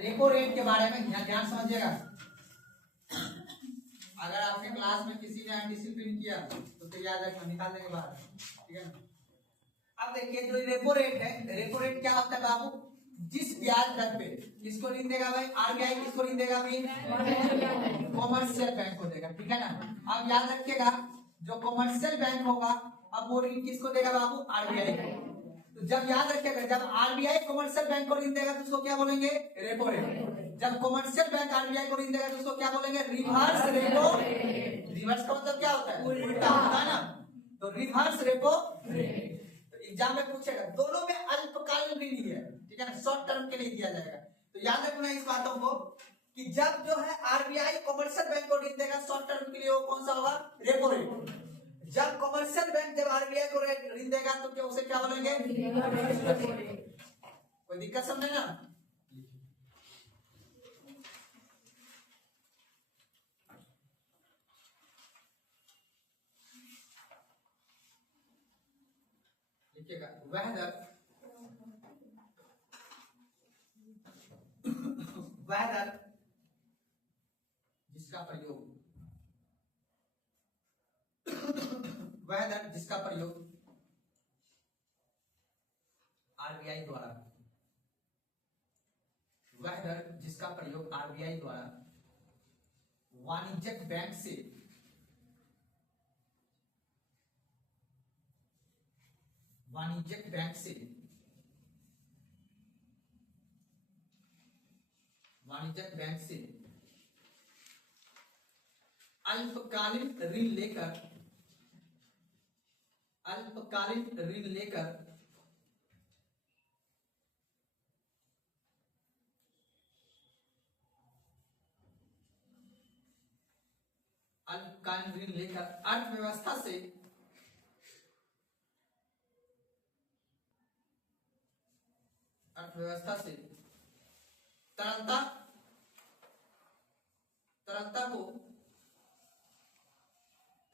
Repo rate के बारे में ध्यान समझिएगा। अगर आपने क्लास में किसी ने डिसिप्लिन किया तो याद रखना, निकाल देंगे बाहर, ठीक है ना। अब देखिए जो रेपो रेट है, रेपो रेट क्या होता है बाबू? जिस ब्याज दर पे किसको ऋण देगा भाई? आरबीआई किसको ऋण देगा भाई? कॉमर्शियल बैंक को देगा, ठीक है ना। अब याद रखिएगा जो कॉमर्शियल बैंक होगा अब वो ऋण किसको देगा बाबू? आरबीआई को। तो जब याद रखिएगा जब आरबीआई कॉमर्शियल बैंक को ऋण देगा तो उसको क्या बोलेंगे? Repo rate. जब कॉमर्शियल बैंक आरबीआई को ऋण देगा तो उसको क्या बोलेंगे? Reverse repo. रिवर्स का मतलब क्या होता है? उल्टा होता है ना। तो रिवर्स रेपो रेट। तो एग्जाम में पूछेगा, दोनों में अल्पकालीन ऋण ही है, ठीक है ना, शॉर्ट टर्म के लिए दिया जाएगा। तो याद रखना इस बातों को कि जब जो है आरबीआई कॉमर्शियल बैंक को ऋण देगा शॉर्ट टर्म के लिए वो कौन सा होगा? Repo rate. जब कॉमर्शियल बैंक जब आरबीआई को ऋण देगा तो क्या उसे क्या बोलेंगे? कोई दिक्कत समझे ना? लिखिएगा वह दर जिसका प्रयोग वह दर जिसका प्रयोग आरबीआई द्वारा वह दर जिसका प्रयोग आरबीआई द्वारा वाणिज्यिक बैंक से वाणिज्यिक बैंक से अल्पकालीन ऋण लेकर अर्थव्यवस्था से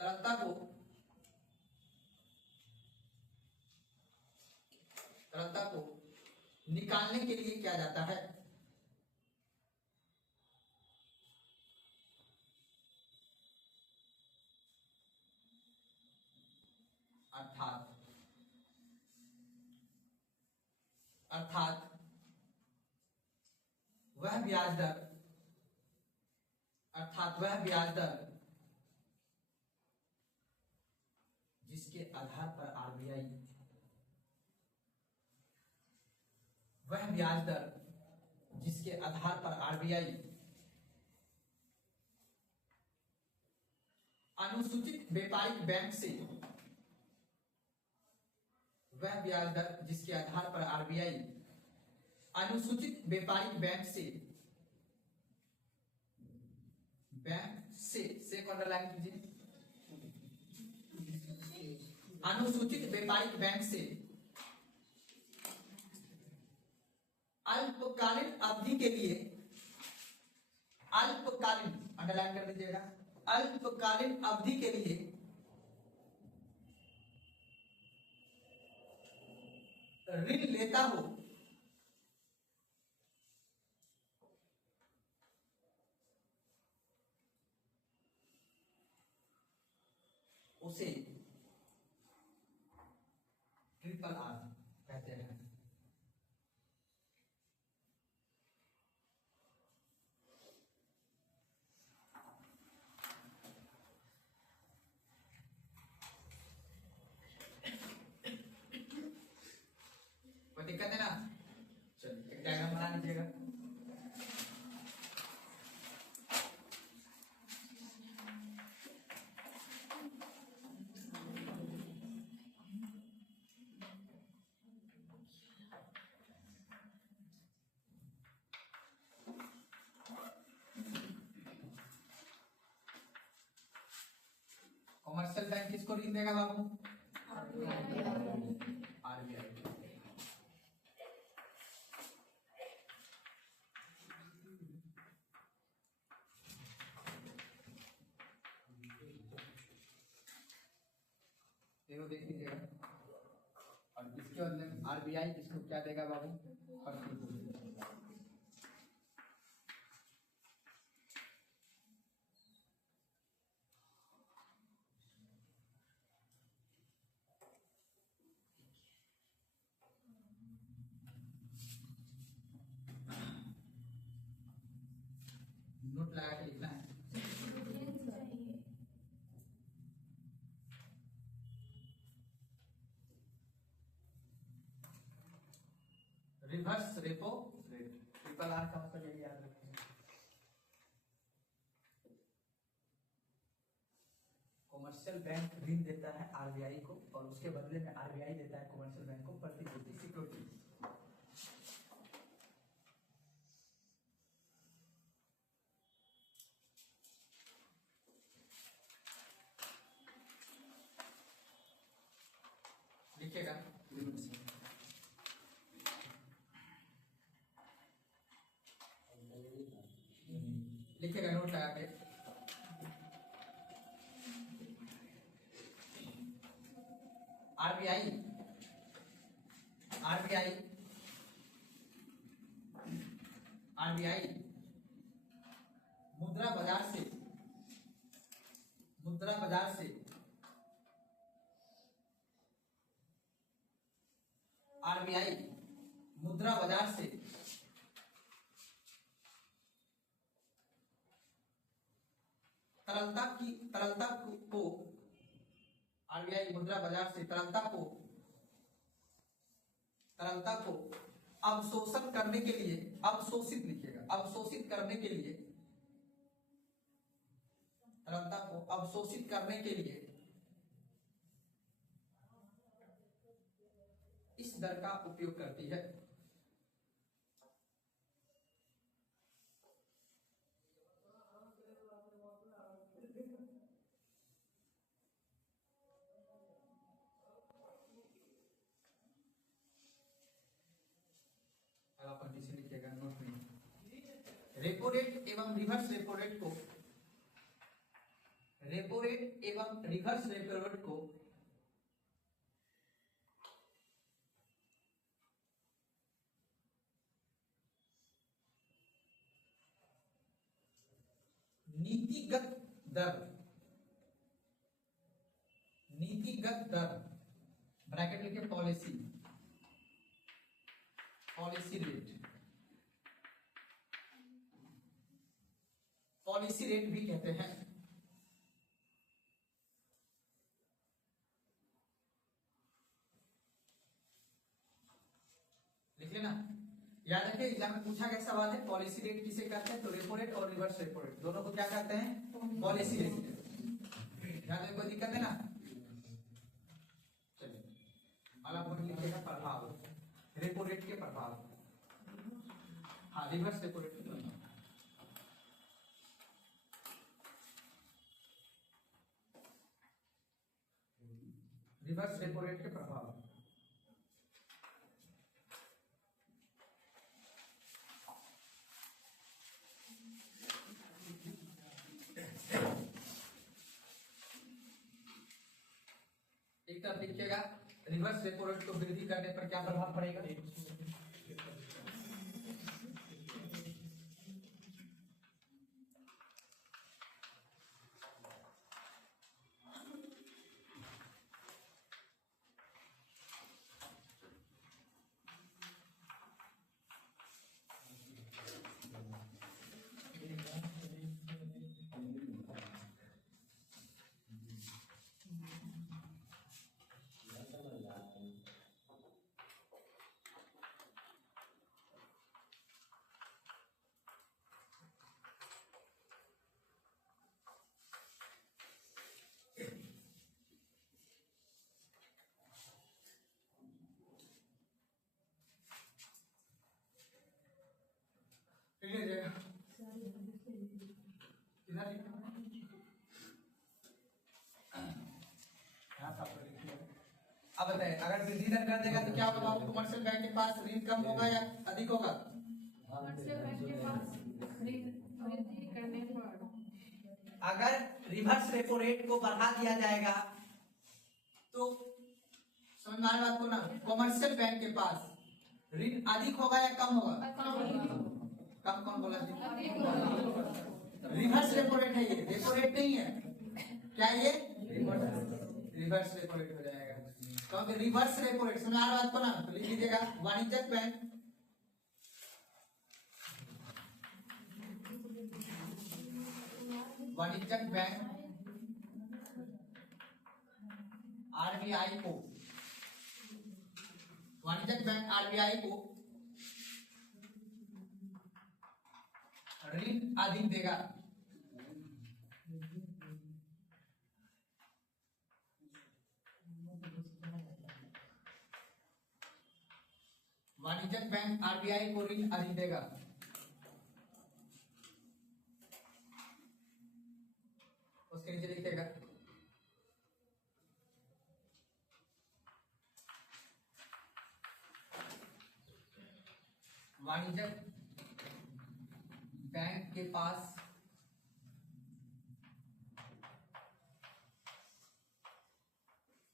तरलता को निकालने के लिए किया जाता है। अर्थात वह ब्याज दर जिसके आधार पर आरबीआई अनुसूचित व्यापारिक बैंक से अनुसूचित व्यापारिक बैंक से को अंडरलाइन कीजिए। अनुसूचित व्यापारिक बैंक से अल्पकालीन अवधि के लिए अंडरलाइन कर दीजिएगा, अल्पकालीन अवधि के लिए ऋण लेता हो उसे ट्रिपल आर कहते हैं। कोई दिक्कत है ना? चलिए एक डायग्राम बना लीजिएगा। कॉमर्शियल बैंक किसको ऋण देगा बाबू? आरबीआई। देख लीजिएगा। और इसके अंदर आरबीआई किसको क्या देगा बाबू? नोट लगा के लिखना है। Reverse repo rate, triple R का मतलब यही याद रखें। कॉमर्शियल बैंक ऋण देता है आरबीआई को और उसके बदले में आरबीआई देता है कॉमर्शियल बैंक को प्रतिभूति सिक्योरिटी। लिखिएगा लिखिएगा नोट लगा के। आरबीआई आरबीआई आरबीआई मुद्रा बाजार से आरबीआई मुद्रा बाजार से तरलता को आरबीआई मुद्रा बाजार से तरलता को अवशोषित करने के लिए, अवशोषित लिखिएगा, अवशोषित करने के लिए, तरलता को अवशोषित करने के लिए इस दर का उपयोग करती है। कंडीशन लिखिएगा नोट में। रेपो रेट एवं रिवर्स रेपो रेट को, रेपो रेट एवं रिवर्स रेपो रेट को नीतिगत दर ब्रैकेट लिखे पॉलिसी रेट भी कहते हैं। लिख लेना, याद रखिए एग्जाम में पूछा गया सवाल है पॉलिसी रेट किसे कहते हैं, तो रेपो रेट और रिवर्स रेपो रेट दोनों को क्या कहते हैं, पॉलिसी रेट। याद है, कोई दिक्कत है ना। चलिए अगला पॉइंट लिखिएगा प्रभाव, रेपो रेट के प्रभाव। हाँ, रिवर्स रेपो रेट के प्रभाव। रिवर्स रेपो रेट के प्रभाव। एक तरफ लिखिएगा रिवर्स रेपो रेट को वृद्धि करने पर क्या प्रभाव पड़ेगा। अब बताए अगर वृद्धि दर कर देगा तो क्या होगा, कमर्शियल बैंक के पास ऋण कम होगा या अधिक होगा। कमर्शियल बैंक के पास ऋण वृद्धि करने पर अगर रिवर्स रेपो रेट को बढ़ा दिया जाएगा तो समझ में आ रहा है बात को ना, कमर्शियल बैंक के पास ऋण अधिक होगा या कम होगा। कम कौन बोला जी, रिवर्स रेपो रेट है ये, रेपो रेट नहीं है। क्या ये रिवर्स रेपो रेट हो जाएगा। तो अगर रिवर्स रेपो रेट समझ आ रहा है बात को ना, तो लिख लीजिएगा वाणिज्यिक बैंक वाणिज्यिक बैंक आरबीआई को ऋण अधिक देगा। वाणिज्यिक बैंक आरबीआई को ऋण अधिक देगा। उसके नीचे लिखेगा वाणिज्यिक बैंक के पास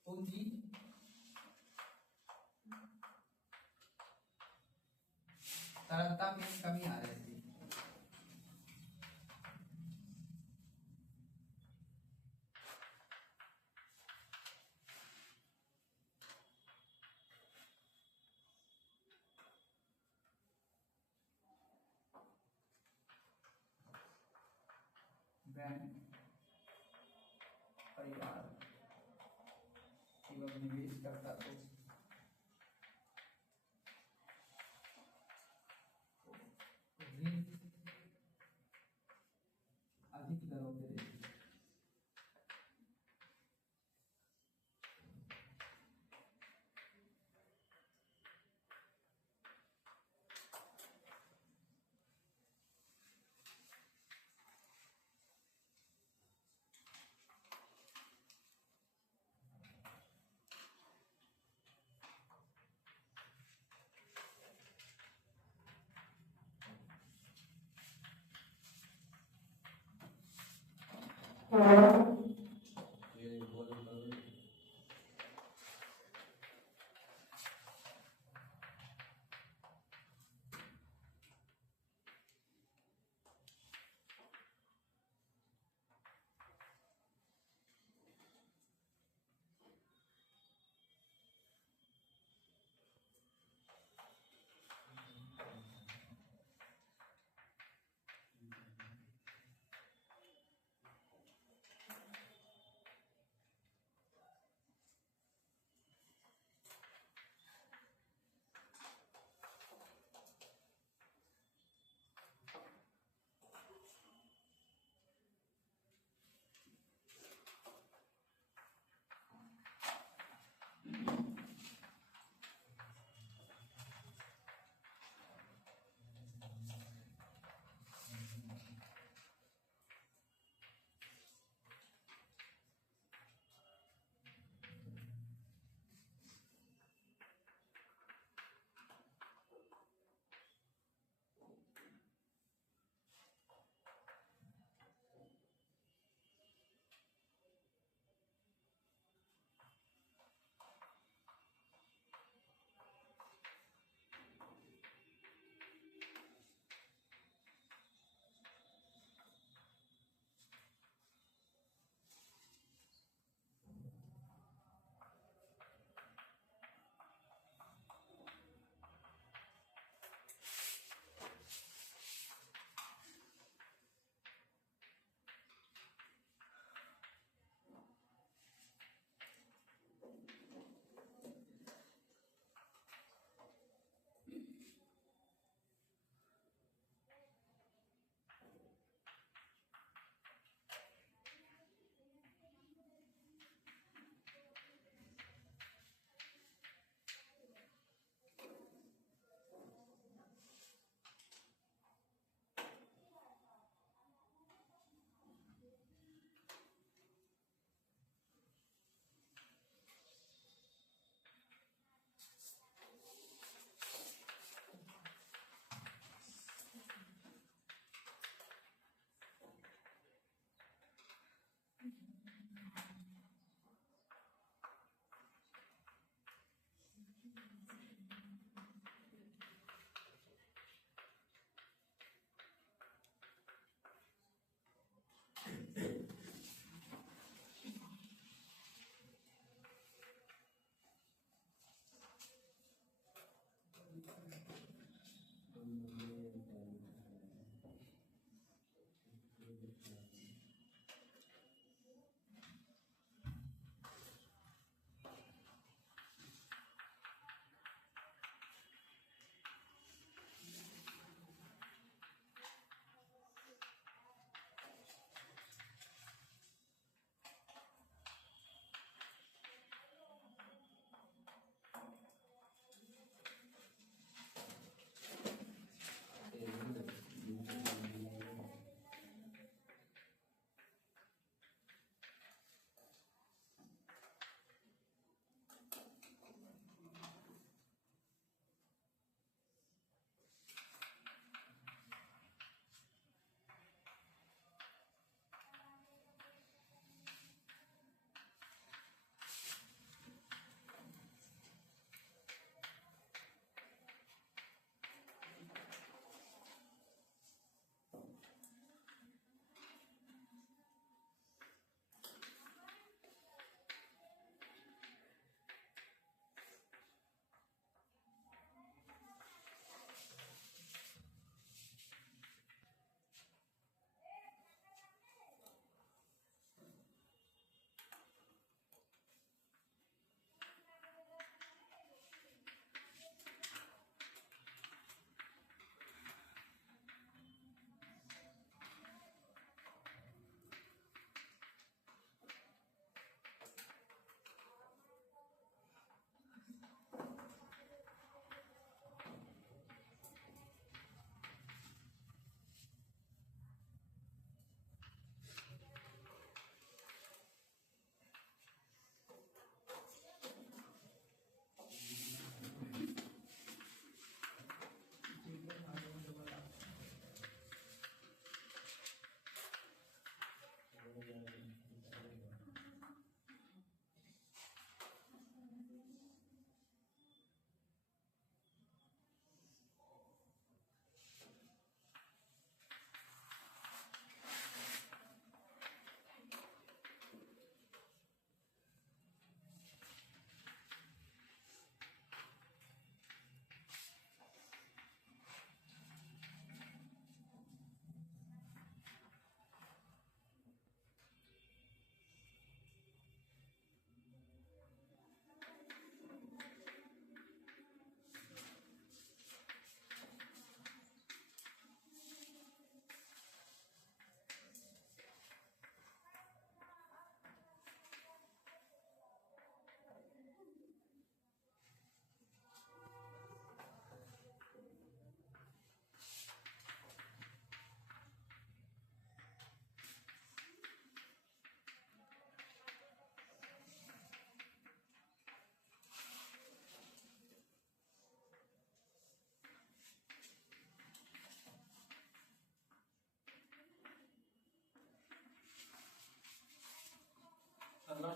पूंजी तरलता में कमी आ रही थी। बैंक परिवार एवं निवेशकर्ता को ऋण अधिक दरों पे देगी।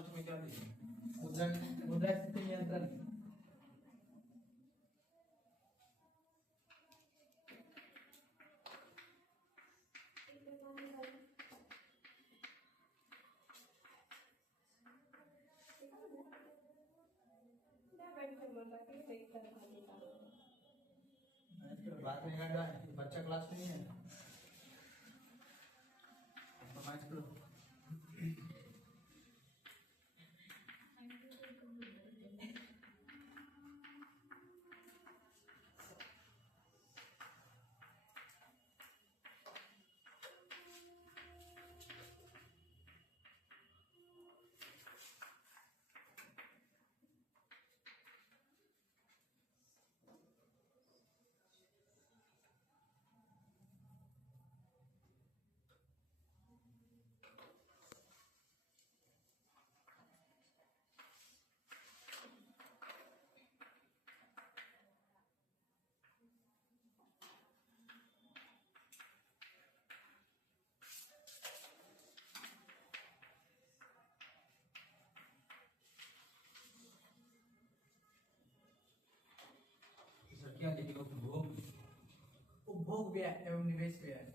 लास्ट में क्या लिखे? मुद्रास्फीति नियंत्रण। बात नहीं कर रहा है, बच्चा क्लास में नहीं है। कमांड करो। क्या लिखेगा? उपभोग उपभोग व्यय एवं निवेश व्यय।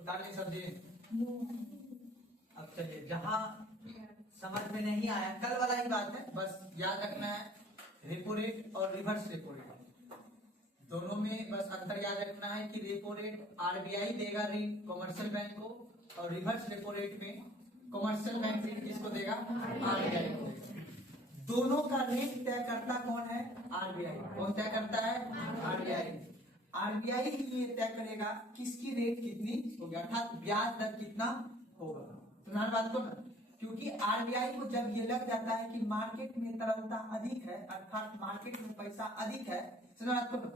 उतार नहीं समझे? अब चलिए, जहां समझ में नहीं आया, कल वाला ही बात है, बस याद रखना है। रेपो रेट और रिवर्स रेपो रेट दोनों में बस अंतर याद रखना है कि रेपो रेट आरबीआई देगा ऋण कॉमर्शियल बैंक को, और रिवर्स रेपो रेट में कॉमर्शियल बैंक ऋण किसको देगा? आरबीआई को। दोनों का रेट तय करता कौन है? आरबीआई। कौन तय करता है? आरबीआई। आरबीआई ही ये तय करेगा किसकी रेट कितनी होगी, अर्थात ब्याज दर कितना होगा। तुम्हारी बात को ना, क्योंकि आरबीआई को जब ये लग जाता है कि मार्केट में तरलता अधिक है, अर्थात मार्केट में पैसा अधिक है, बात को ना,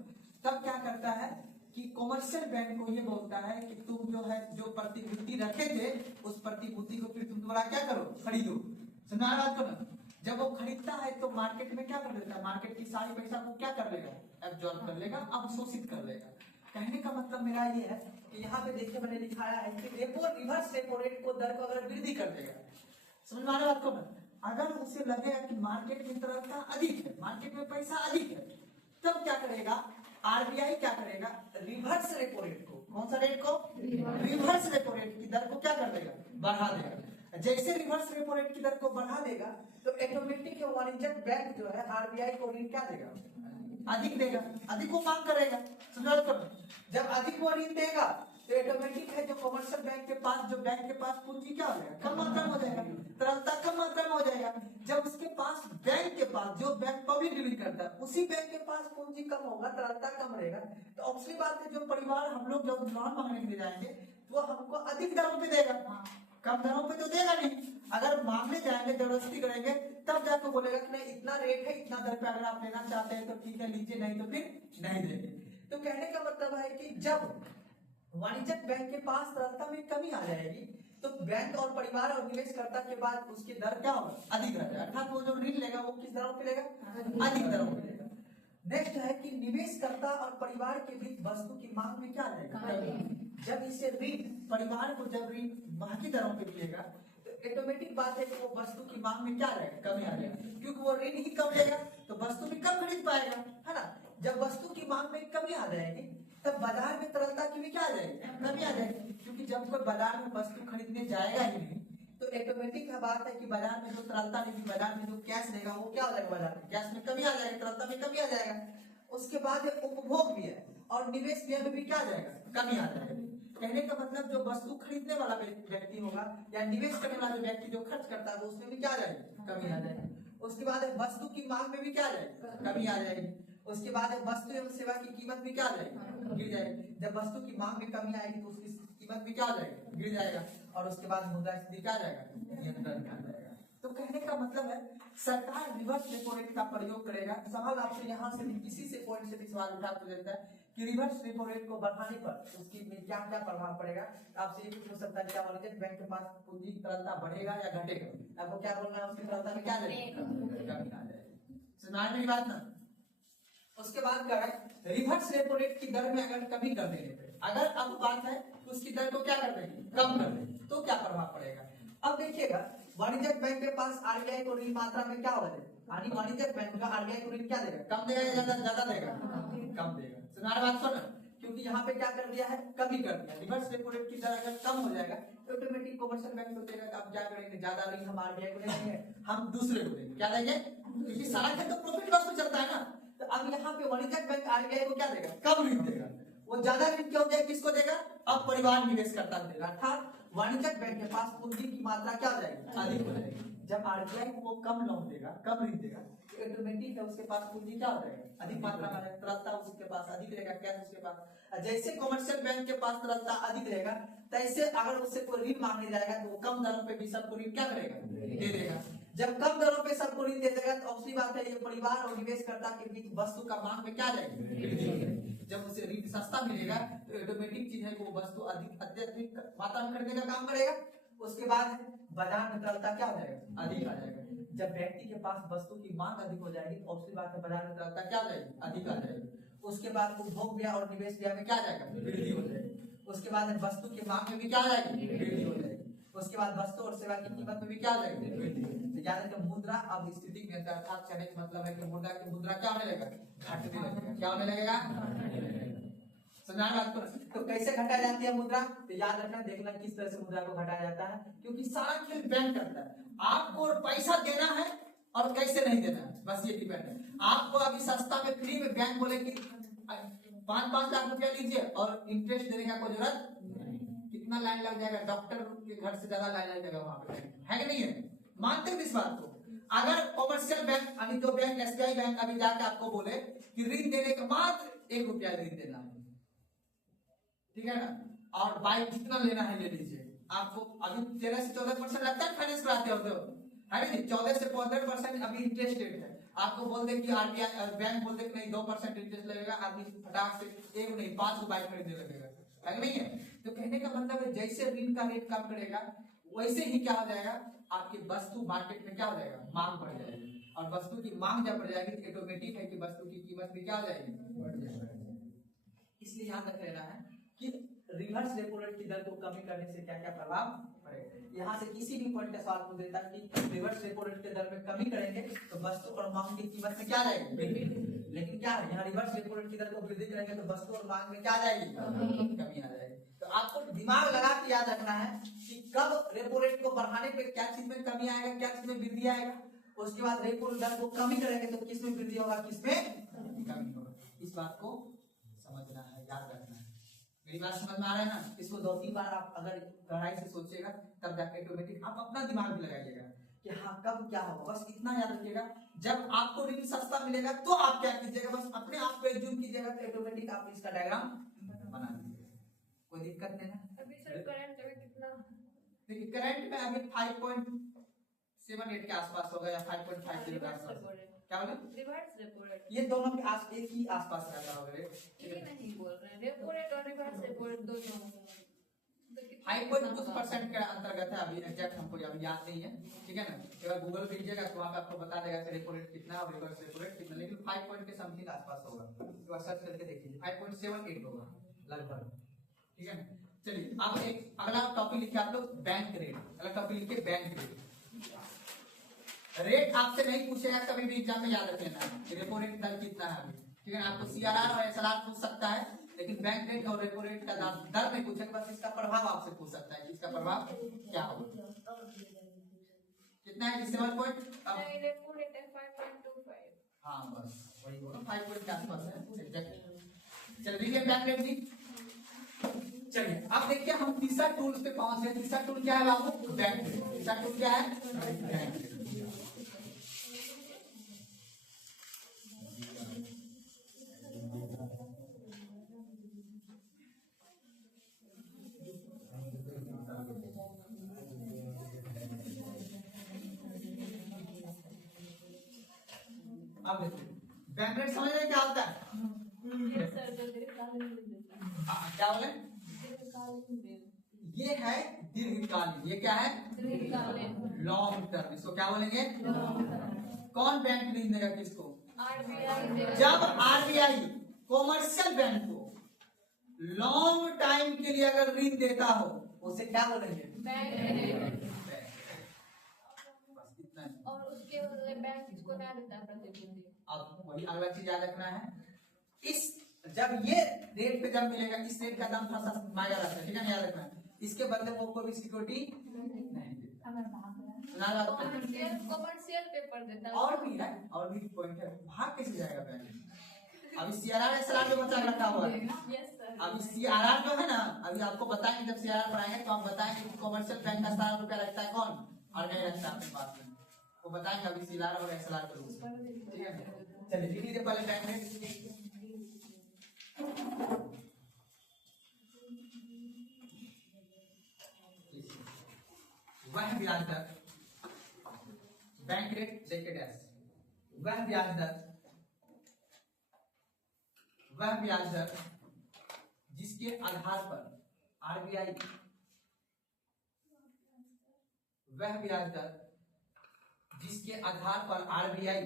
तब क्या करता है कि कॉमर्शियल बैंक को ये बोलता है कि तुम जो है जो प्रतिभूति रखे थे उस प्रतिभूति को फिर तुम दोबारा क्या करो? खरीदो। तुम्हारी बात को ना, जब वो खरीदता है तो मार्केट में क्या कर देता है? मार्केट की सारी पैसा को क्या कर लेगा? एब्जॉर्ब कर लेगा, अवशोषित कर लेगा। कहने का मतलब मेरा ये है कि यहाँ पे देखिए मैंने लिखाया है कि रेपो रिवर्स रेपो रेट को दर को अगर वृद्धि कर देगा, समझ में आ रहा है बात को ना? अगर उसे लगेगा कि मार्केट में तरलता अधिक है, मार्केट में पैसा अधिक है, तब क्या करेगा आरबीआई, क्या करेगा रिवर्स रेपो रेट को, कौन सा रेट को, रिवर्स रेपो रेट की दर को क्या कर देगा, बढ़ा देगा। जैसे रिवर्स रेपो रेट की दर को बढ़ा देगा तो ऑटोमेटिक वाणिज्यिक बैंक जो है आरबीआई को ऋण क्या देगा, अधिक देगा, अधिक वो मांग करेगा। समझ करो, जब अधिक वो ऋण देगा तो ऑटोमेटिक है जो कमर्शियल बैंक के पास, जो बैंक के पास पूंजी क्या हो जाएगा, कम मात्रा में हो जाएगा, तरलता कम मात्रा में हो जाएगा। जब उसके पास बैंक के पास, जो बैंक पब्लिक डीलिंग करता है, उसी बैंक के पास पूंजी कम होगा, तरलता कम रहेगा, तो ऑब्वियसली बात है जो परिवार हम लोग जब लोन मांगने के लिए जाएंगे वो हमको अधिक दरों पे देगा, कम दरों पे तो देगा नहीं। अगर मांगने जाएंगे, जबरदस्ती करेंगे, तब जाकर बोलेगा कि नहीं इतना रेट है, इतना दर पे अगर आप लेना चाहते हैं तो ठीक है लीजिए, नहीं तो फिर नहीं देंगे। तो कहने का मतलब है कि जब वाणिज्यिक बैंक के पास तरलता में कमी आ जाएगी तो बैंक और परिवार और निवेशकर्ता के बाद उसकी दर क्या होगा, अधिक रह जाएगा, अर्थात वो जो ऋण लेगा वो किस दरों पे लेगा, अधिक दरों पे लेगा। नेक्स्ट है कि निवेशकर्ता और परिवार के बीच वस्तु की मांग में क्या रहेगा, जब इसे ऋण, परिवार को जब ऋण महंगी दरों पे मिलेगा तो ऑटोमेटिक बात है कि वो वस्तु की मांग में क्या रहेगा, कमी आ जाएगा, क्योंकि वो ऋण ही कम लेगा तो वस्तु भी कम खरीद पाएगा, है ना। जब वस्तु की मांग में कमी आ जाएगी तब बाजार में तरलता की भी क्या आ जाएगी, कमी आ जाएगी, क्योंकि जब कोई बाजार में वस्तु खरीदने जाएगा ही नहीं तो ऑटोमेटिक बात है कि बाजार में जो तरलता नहीं, बाजार में जो कैश रहेगा वो क्या हो जाएगा, बाजार में कैश में कमी आ जाएगी, तरलता में कमी आ जाएगा। उसके बाद उपभोग भी है और निवेश व्यय में भी क्या आ जाएगा, कमी आ जाएगी। कहने का मतलब जो वस्तु खरीदने वाला व्यक्ति होगा या निवेश करने वाला जो व्यक्ति जो खर्च करता है उसमें भी क्या आ जाएगी, कमी आ जाएगी। उसके बाद वस्तु की मांग में भी क्या आ जाएगी, कमी आ जाएगी। उसके बाद वस्तु एवं सेवा की कीमत भी क्या आ जाएगी, गिर जाएगी। जब वस्तु की मांग में कमी आएगी तो उसकी कीमत भी क्या हो जाएगी, गिर जाएगा। और उसके बाद मुद्रास्फीति क्या आ जाएगा, नियंत्रण में आ जाएगा। तो कहने का मतलब है सरकार रिवर्स रेपो रेट का प्रयोग करेगा। सवाल आपसे यहाँ से भी किसी से पॉइंट से भी सवाल उठा तो देता है कि रिवर्स रेपो रेट को बढ़ाने पर उसकी में क्या क्या प्रभाव पड़ेगा। आपसे ये पूछ सकता है क्या वाणिज्यिक बैंक के पास पूंजी तरलता बढ़ेगा या घटेगा, आपको क्या बोलना है, उसकी तरलता में क्या जाएगा, कमी आ जाएगी। समझ में बात ना। उसके बाद क्या है, रिवर्स रेपो रेट की दर में अगर कमी कर देने पे, अगर अब बात है तो उसकी दर को क्या कर देंगे, कम कर देंगे, तो क्या प्रभाव पड़ेगा। अब देखिएगा वाणिज्यिक बैंक के पास आरबीआई को ऋण मात्रा में क्या होगा, यानी वाणिज्यिक बैंक का आरबीआई को ऋण क्या देगा, कम देगा या ज्यादा देगा, कम देगा। सुना बात सुना, क्योंकि यहाँ पे क्या कर दिया है, कमी कर दिया। रिवर्स रेपो रेट की दर अगर कम हो जाएगा तो ऑटोमेटिक कमर्शियल बैंक सोचेगा कि अब क्या करेंगे, ज्यादा ऋण हम आरबीआई को देंगे, हम दूसरे को देंगे, क्या देंगे, क्योंकि सारा खेल तो प्रॉफिट लॉस में चलता है ना। तो अब यहाँ पे वाणिज्यिक बैंक आरबीआई को क्या देगा, कम ऋण देगा। वो ज्यादा ऋण क्यों देगा, किसको देगा, अब परिवार निवेश करता देगा, अर्थात वाणिज्यिक बैंक के पास पूंजी की मात्रा क्या हो जाएगी, अधिक हो जाएगी। जब आरबीआई को कम लोन देगा, कम ऋण देगा, तो ऑटोमेटिक है उसके पास पूंजी क्या हो जाएगा, अधिक मात्रा में, तरलता उसके पास अधिक रहेगा, कैश उसके पास। जैसे कमर्शियल बैंक के पास तरलता अधिक रहेगा तैसे अगर उससे कोई ऋण मांगने जाएगा तो वो कम दरों पे भी सबको ऋण क्या करेगा, दे देगा। जब कम दरों पे सबको ऋण दे देगा तो ऑब्वियसली बात है ये परिवार और निवेशकर्ता के बीच वस्तु का मांग में क्या जाएगी, जब उसे ऋण सस्ता मिलेगा तो ऑटोमेटिक चीज है कि वो वस्तु अत्यधिक मात्रा में खरीदने का काम करेगा। उसके बाद बाजार में तरलता क्या हो जाएगा, अधिक आ जाएगा। जब व्यक्ति के पास वस्तु की मांग अधिक हो जाएगी तो ऑब्वियसली बात है बाजार में तरलता क्या हो जाएगी, अधिक आ जाएगी। उसके बाद उपभोग व्यय और निवेश व्यय में क्या आ जाएगा, वृद्धि हो जाएगी। उसके बाद वस्तु की मांग में भी क्या आ जाएगी, वृद्धि हो जाएगी। उसके बाद वस्तु और सेवा की कीमत में भी क्या आ जाएगी, वृद्धि। तो याद रखिए मुद्रा अब स्थिति में अर्थात कहने का मतलब है कि मुद्रा क्या होने लगेगा, घटने लगेगा। क्या होने लगेगा, समझना बात को। तो कैसे घटाई जाती है मुद्रा, तो याद रखना, देखना किस तरह से मुद्रा को घटाया जाता है, क्योंकि सारा खेल बैंक करता है। आपको पैसा देना है और कैसे नहीं देना है, बस ये डिपेंड है। आपको अभी सस्ता में फ्री में बैंक बोले कि 5-5 लाख रुपया लीजिए और इंटरेस्ट देने का कोई जरूरत, कितना लाइन लग जाएगा, डॉक्टर के घर से ज्यादा लाइन लग जाएगा वहां पे, है कि नहीं है, मानते हो इस बात को। अगर कमर्शियल बैंक यानी जो बैंक एसबीआई बैंक अभी जाके आपको बोले कि ऋण देने का मात्र 1 रुपया ऋण देना है, ठीक है ना, और बाइक जितना लेना है ले लीजिए। आपको अभी 13 से 14% लगता है फाइनेंस कराते हो तो, है नहीं, 14 से 15% अभी इंटरेस्ट रेट है। आपको बोल दे कि आरबीआई बैंक बोल दे कि नहीं 2% इंटरेस्ट लगेगा, आदमी फटाक से 1 नहीं 5 बाइक खरीदने लगेगा, है नहीं है। तो कहने का मतलब है जैसे ऋण का रेट कम करेगा वैसे ही क्या हो जाएगा, आपकी वस्तु मार्केट में क्या हो जाएगा, मांग बढ़ जाएगी। और वस्तु की मांग जब बढ़ जाएगी तो ऑटोमेटिक है कि वस्तु की कीमत भी क्या हो जाएगी, बढ़ जाएगी। इसलिए याद रख लेना है कि रिवर्स रेपो रेट की दर को कमी करने से क्या क्या प्रभाव पड़ेगा। यहाँ से किसी भी पॉइंट का सवाल पूछ देता है कि रिवर्स रेपो रेट के दर में कमी करेंगे तो वस्तु और मांग की कीमत में क्या जाएगी, लेकिन क्या है यहाँ रिवर्स रेपो रेट की दर को वृद्धि करेंगे तो वस्तु और मांग में क्या जाएगी, कमी आ जाएगी। तो आपको दिमाग लगा के याद रखना है कि कब रेपो रेट को बढ़ाने पे क्या चीज में कमी आएगा, क्या चीज में वृद्धि आएगा। उसके बाद रेपो दर को कमी करेंगे तो किस में वृद्धि होगा, किस में कमी होगा। इस बात को समझना है, याद रखना है। मेरी बात समझ में आ रहा है ना। इसको 2-3 बार आप अगर गहराई से सोचिएगा तब जाके ऑटोमेटिक आप अपना दिमाग भी लगाइएगा कि हाँ कब क्या होगा। बस इतना याद रखिएगा, जब आपको ऋण सस्ता मिलेगा तो आप क्या कीजिएगा, बस अपने आप पे जूम कीजिएगा तो ऑटोमेटिक आप इसका डायग्राम बना लीजिएगा, कोई दिक्कत नहीं है। अभी सर करंट में कितना, देखिए करंट में अभी 5.78 के आसपास होगा या 5.50 के आसपास। क्या बोले, रिवर्स रेपो रेट ये दोनों के आस एक ही आसपास रहता होगा रे। ये नहीं बोल रहे हैं, रेपो रेट और रिवर्स रेपो रेट दोनों 5.कुछ% के अंतर्गत है, अभी एग्जैक्ट हमको अभी याद नहीं है, ठीक है ना। एक बार गूगल पे कीजिएगा तो वहाँ पे आपको बता देगा कि रेपो रेट कितना और रिवर्स रेपो रेट कितना, लेकिन 5 पॉइंट के समथिंग आसपास होगा। एक बार सर्च करके देखिए 5.78 होगा लगभग, ठीक है ना। चलिए अब एक अगला टॉपिक लिखिए आप लोग बैंक रेट। अगला टॉपिक लिखिए बैंक रेट। रेट आपसे नहीं पूछेगा कभी भी एग्जाम में, याद रख लेना रेपो रेट दर कितना है अभी, ठीक है ना। आपको सीआरआर और एसएलआर पूछ सकता है, लेकिन बैंक रेट और रेपो रेट का दर नहीं पूछेगा, बस इसका प्रभाव आपसे पूछ सकता है कि इसका प्रभाव क्या होगा। कितना है 7 पॉइंट, नहीं रेपो रेट है 5.25। हाँ बस वही बोलो 5 पॉइंट के आसपास है एग्जैक्ट। चलिए देखिए बैंक रेट दी। चलिए अब देखिए हम तीसरा टूल पे पहुंच गए। तीसरा टूल क्या है बाबू, बैंक रेट। तीसरा टूल क्या है, बैंक रेट। अब देखिए बैंक रेट समझ रहे क्या होता है, ये सर जो दीर्घकालीन ऋण देता है, क्या बोले, दीर्घकालीन ऋण, ये है दीर्घकालीन। ये क्या है, दीर्घकालीन लॉन्ग टर्म। इसको क्या बोलेंगे, लॉन्ग टर्म। कौन बैंक ऋण देगा किसको, आरबीआई देगा। जब आरबीआई कॉमर्शियल बैंक को लॉन्ग टाइम के लिए अगर ऋण देता हो उसे क्या बोलेंगे, बैंक रेट। बस इतना ही। और उसके बदले बैंक इसको क्या देता है प्रतिद्वंदी। अब वही अगला चीज याद रखना है, इस जब ये रेट पे जब मिलेगा, इस रेट का दाम थोड़ा सा महंगा रहता है, ठीक है ना, याद रखना है। इसके बदले वो कोई भी सिक्योरिटी नहीं देता। कमर्शियल पेपर देता है। और भी है, और भी पॉइंट है, भाग कैसे जाएगा बैंक। अभी सीआरआर एसएलआर जो बचा रखा हुआ है, यस सर। अभी सीआरआर जो है ना, अभी आपको बताएंगे जब सीआरआर पढ़ाएंगे तो हम बताएंगे कि कमर्शियल बैंक का 7 रुपया रखता है कौन, और नहीं रखता अपने पास में, वो बताएंगे अभी सीआरआर और एसएलआर के रूप में, ठीक है। चलिए लिख लीजिए पहले बैंक रेट। वह ब्याज दर, बैंक रेट देखे डैश, वह ब्याज दर, वह ब्याज दर जिसके आधार पर आरबीआई, वह ब्याज दर जिसके आधार पर आरबीआई,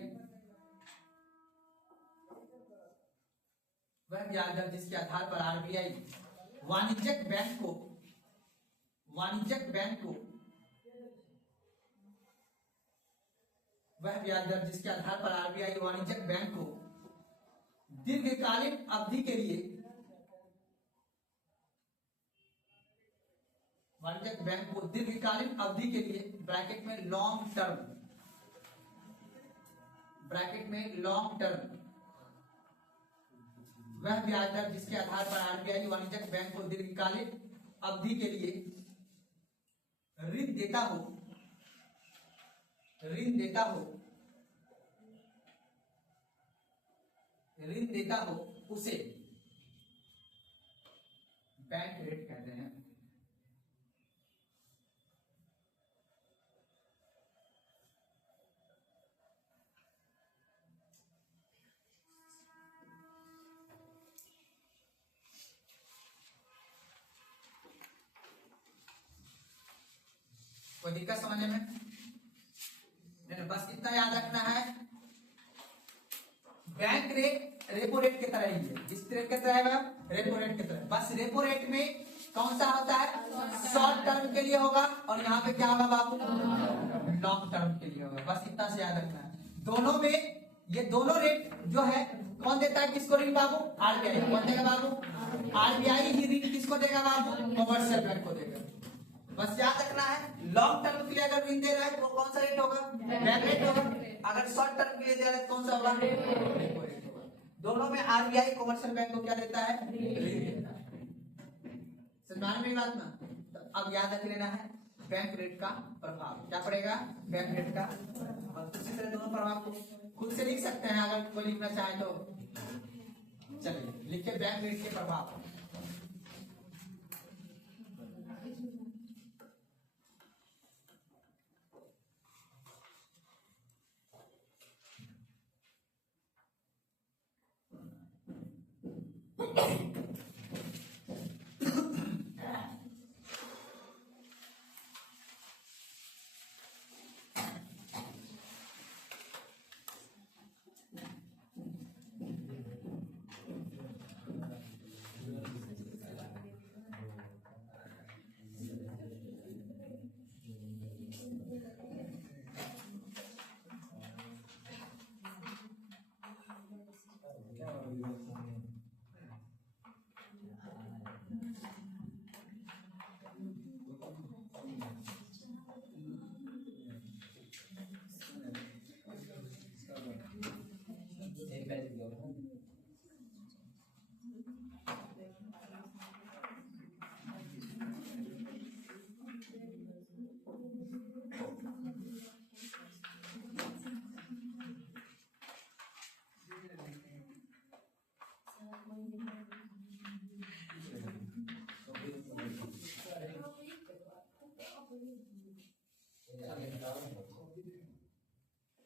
वह ब्याज दर जिसके आधार पर आरबीआई वाणिज्यिक बैंक को, वाणिज्यिक बैंक को, वह ब्याज दर जिसके आधार पर आरबीआई वाणिज्यिक बैंक को दीर्घकालीन अवधि के लिए, वाणिज्यिक बैंक को दीर्घकालीन अवधि के लिए ब्रैकेट में लॉन्ग टर्म, ब्रैकेट में लॉन्ग टर्म, वह ब्याज दर जिसके आधार पर आरबीआई वाणिज्यिक बैंक को दीर्घकालीन अवधि के लिए ऋण देता हो, ऋण देता हो, ऋण देता हो, उसे बैंक रेट कहते हैं। कोई दिक्कत समझने में नहीं, बस इतना याद रखना है, बैंक रेट रेपो रेट की तरह ही है। जिस रेट की तरह है रेपो रेट की तरह, बस रेपो रेट में कौन सा होता है? शॉर्ट टर्म के लिए होगा, और यहाँ पे क्या होगा बाबू? लॉन्ग टर्म के लिए होगा। बस इतना से याद रखना है। दोनों में ये दोनों रेट जो है कौन देता है किसको ऋण बाबू? आरबीआई। कौन देगा बाबू? आरबीआई ही ऋण किसको देगा बाबू? कमर्शियल बैंक को देगा। बस याद रखना है, लॉन्ग टर्म के लिए अगर ऋण दे रहा है तो कौन सा रेट होगा? बैंक रेट होगा। अगर शॉर्ट टर्म के लिए दे रहा है तो कौन सा होगा? रेपो रेट होगा। दोनों में आरबीआई कमर्शियल बैंक को क्या देता है? ऋण देता है। समझ में बात ना? तो अब याद रख लेना है बैंक रेट का प्रभाव। क्या पड़ेगा? बैंक रेट का प्रभाव। इसी तरह दोनों प्रभाव को खुद से लिख सकते हैं अगर कोई लिखना चाहे तो। चलिए लिखिए बैंक रेट के प्रभाव।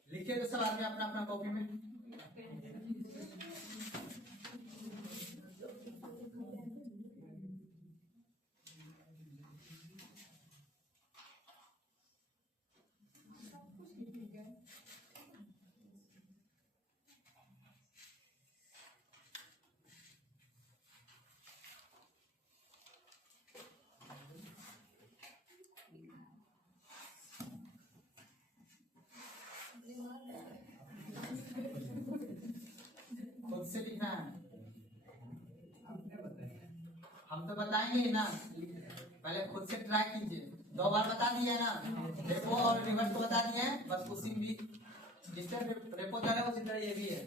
लिखिए तो सब आदमी अपना अपना कॉपी में। खुद से लिखना है। हम तो बताएंगे ना, पहले खुद से ट्राई कीजिए। 2 बार बता दिया ना, रेपो और रिवर्स को बता दिए हैं। बस उसी भी जिस तरह रेपो दर है उसी तरह ये भी है।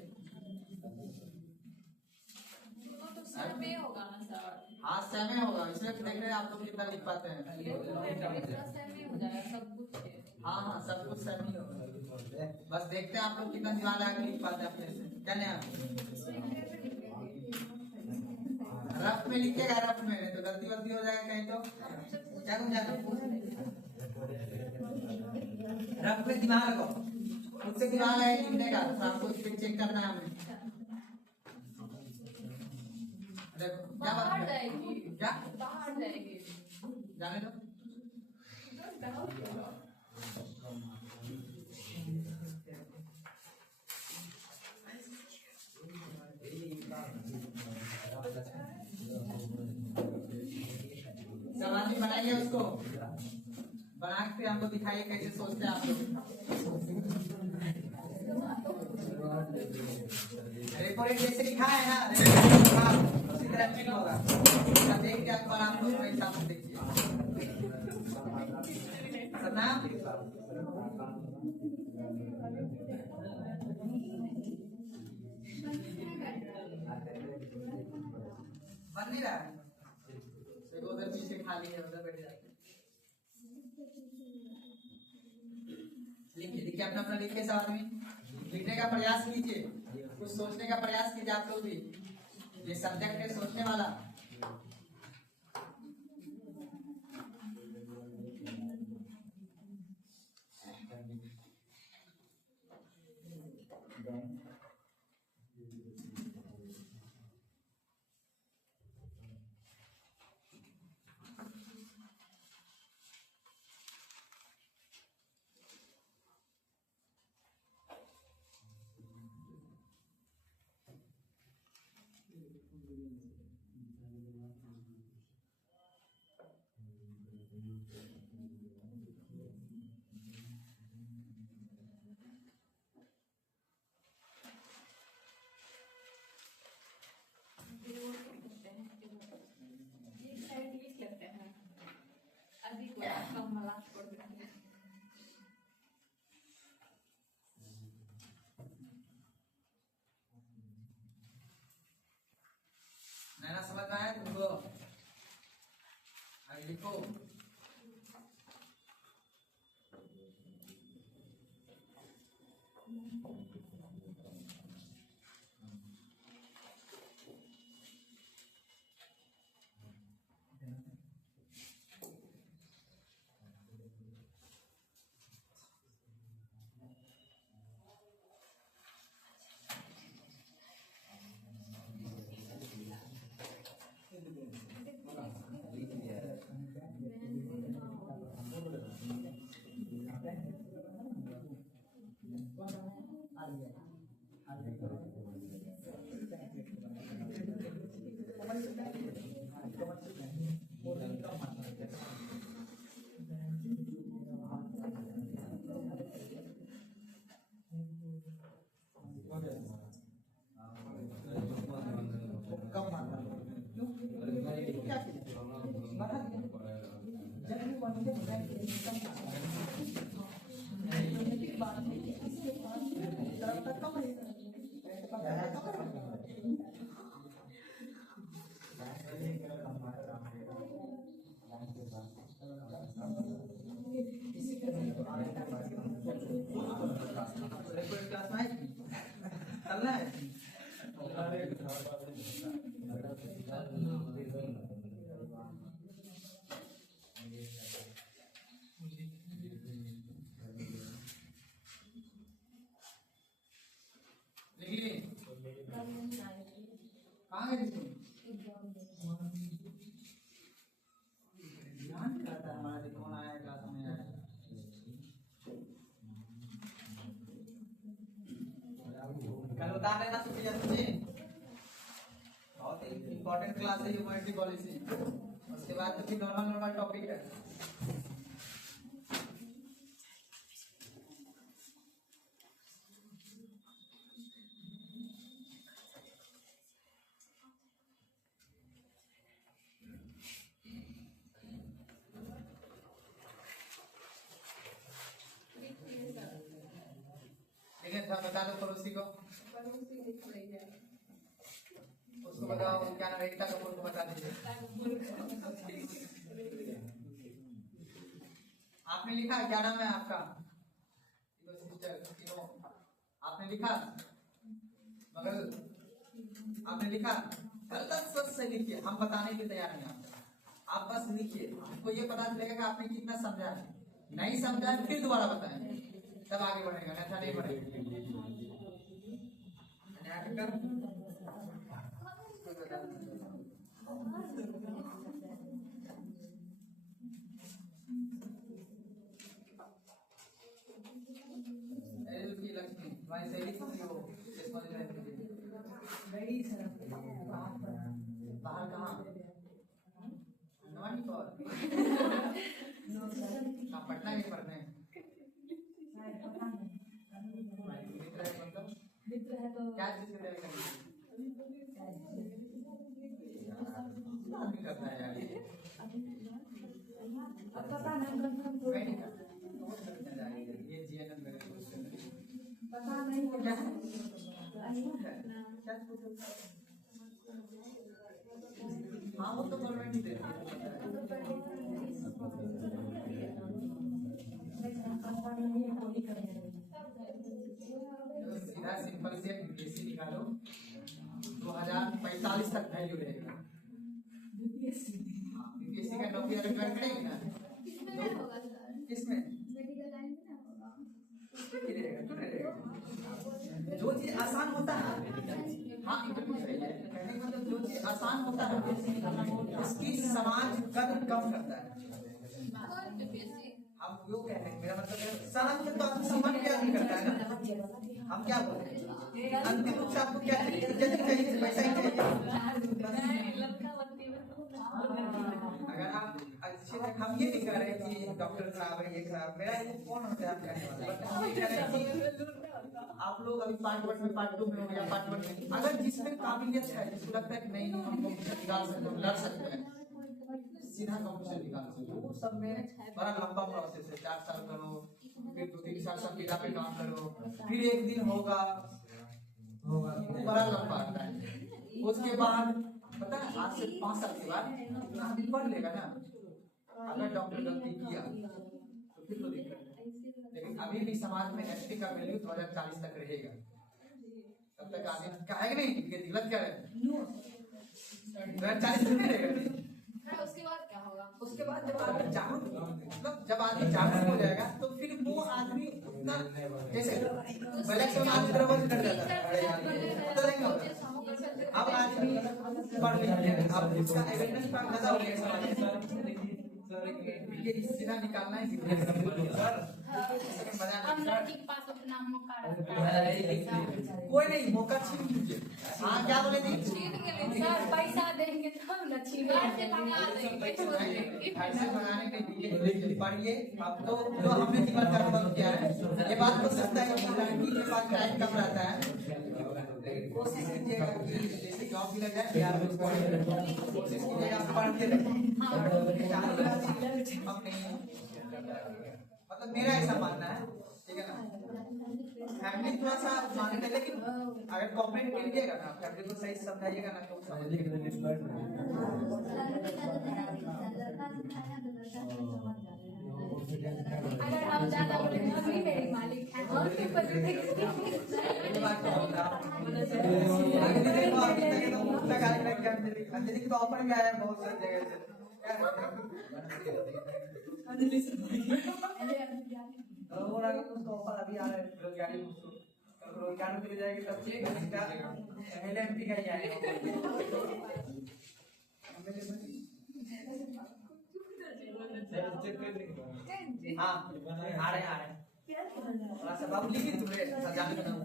तो सर में होगा ना सर। हाँ सेम होगा, इसलिए देख रहे हैं आप लोग कितना लिख पाते हैं। हो जाएगा सब कुछ है। हाँ हाँ सब कुछ सेम ही होगा। बस देखते हैं आप लोग कितना दिमाग लगा के लिख पाते हैं अपने से। क्या नहीं रफ में लिखिएगा, रफ में तो गलती वलती हो जाएगा कहीं तो क्या कौन जाएगा। रफ में दिमाग लगाओ, खुद से दिमाग है लिखने का, तो आपको चेक करना है हमें। देखो क्या बात बाहर है, जाएगी। क्या बाहर जाएगी। जाने दो। समाधि बनाइए, उसको बना के हमको दिखाइए कैसे सोचते हैं आप लोग। रेपो रेट जैसे लिखा है ना, उसी तरह ठीक होगा। देख के अखबार आप लोग के हिसाब से देखिए। सतनाम बन नहीं रहा है, उधर पीछे खाली है, उधर बैठ जाते। लिखिए लिखिए अपना अपना लिखिए। सब आदमी लिखने का प्रयास कीजिए, कुछ सोचने का प्रयास कीजिए आप लोग भी। ये सब्जेक्ट है सोचने वाला। एक साइड लिख लेते हैं, अधिक व कम वाला छोड़ देते हैं। नैना समझ में आया तुमको? आगे लिखो। कम मारना क्यों? क्या बढ़ा जब भी बनते बैंक इनकम बात नहीं इसके बाद तरफ तक कम है इसी के क्लास में चलना है। कहाँ है ध्यान करता है हमारा कौन आया क्लास में आया। कल बता रहे ना सुप्रिया तुझे बहुत इम्पोर्टेंट क्लास है ह्यूमैनिटी पॉलिसी। उसके बाद तो फिर नॉर्मल नॉर्मल टॉपिक है। ठीक है था बता दो पड़ोसी को। उसको बताओ क्या नाम है, एकता कपूर को बता दीजिए। आपने लिखा क्या नाम है आपका? आपने लिखा मगर आपने लिखा गलत सच से लिखिए, हम बताने के तैयार हैं आपको। आप बस लिखिए, आपको ये पता चलेगा कि आपने कितना समझा है। नहीं समझा है फिर दोबारा बताएंगे, तब आगे बढ़ेगा, ऐसा नहीं बढ़ेगा। लक्ष्मी भाई सही बाहर कहाँ पटना के पढ़ने मित्र है तो क्या चीज की तैयारी करता है यार पता नहीं ये जीएनएम में पता नहीं क्या हाँ वो तो गवर्नमेंट ही दे सीधा सिंपल से यूपीएससी निकालो 2045 तक वैल्यू रहेगा। यूपीएससी का नौकरी अगर ज्वाइन करेंगे ना किसमें जो चीज आसान होता है हाँ बिल्कुल सही है। कहने का मतलब जो चीज आसान होता है उसकी समाज कदर कम करता है। हम वो कह रहे हैं, मेरा मतलब है सारा कुछ तो आपको सम्मान क्या नहीं करता है ना। हम क्या बोल रहे हैं अंतिम रूप से आपको क्या चाहिए? इज्जत चाहिए, पैसा ही चाहिए। अगर आप अच्छे से हम ये नहीं कह रहे कि डॉक्टर खराब है, ये खराब, मेरा ये कौन होता है आप कहने वाला, बट हम ये कह रहे हैं कि आप लोग अभी पार्ट 1 में, पार्ट 2 में हो या पार्ट 1 में, अगर जिसमें काबिलियत है, जिसको लगता है कि नहीं हम कॉम्पिटिशन निकाल सकते हैं, लड़ सकते हैं, सीधा कॉम्पिटिशन निकाल सकते हैं। वो सब में बड़ा लंबा प्रोसेस है, 4 साल करो, फिर 2-3 साल संविदा पे काम करो, फिर एक दिन होगा, वो बड़ा लंबा आता है। उसके बाद पता है आज से 5 साल के बाद इतना आदमी पढ़ लेगा ना, अगर डॉक्टर गलती किया तो फिर तो दिक्कत है, लेकिन अभी भी समाज में एसटी का वैल्यू 2040 तक रहेगा। तब तक आदमी कहेगा नहीं कि गलत क्या है, 2040 तक नहीं रहेगा। उसके बाद क्या होगा? उसके बाद जब आदमी जागरूक, मतलब जब आदमी जागरूक हो जाएगा तो फिर वो आदमी उतना जैसे पहले से आदमी तरफ कर जाता है, अरे यार ये पता नहीं होगा। अब आदमी पढ़ लिया, अब उसका अवेयरनेस पर ज्यादा हो गया समाज में, ये सीधा निकालना है सर, हम लड़की के पास उतना मौका रहता है। कोई नहीं, मौका छीन लीजिए। हाँ क्या बोले दी, सर पैसा देंगे तब न छीनेंगे, मंगा देंगे। ऐसे मंगाने के लिए पढ़िए। अब तो जो हमने जीवन का अनुभव किया है, ये बात तो सस्ता है कि लड़की के पास टाइम कम रहता है, लेकिन कोशिश कीजिएगा कि जैसे जॉब भी लग जाए, बिहार में कोशिश कीजिएगा पढ़ते रहिए। मतलब मेरा ऐसा मानना है, ठीक है ना। फैमिली थोड़ा सा मानते हैं, लेकिन अगर कॉपरेट कीजिएगा ना, फैमिली को सही समझाइएगा ना तो अगर हम ज्यादा बोले मम्मी मेरी मालिक है, हम के पर अंजलि की तो ऑफर भी आया है बहुत सारी जगह से। उसको ऑफर अभी आ रहा है, रोजगारी रोजगार मिल जाएगी तब एमएलए का ही आएगा। हाँ आ रहे हैं थोड़ा सा बाबू लिखी तुम्हें जाने का नाम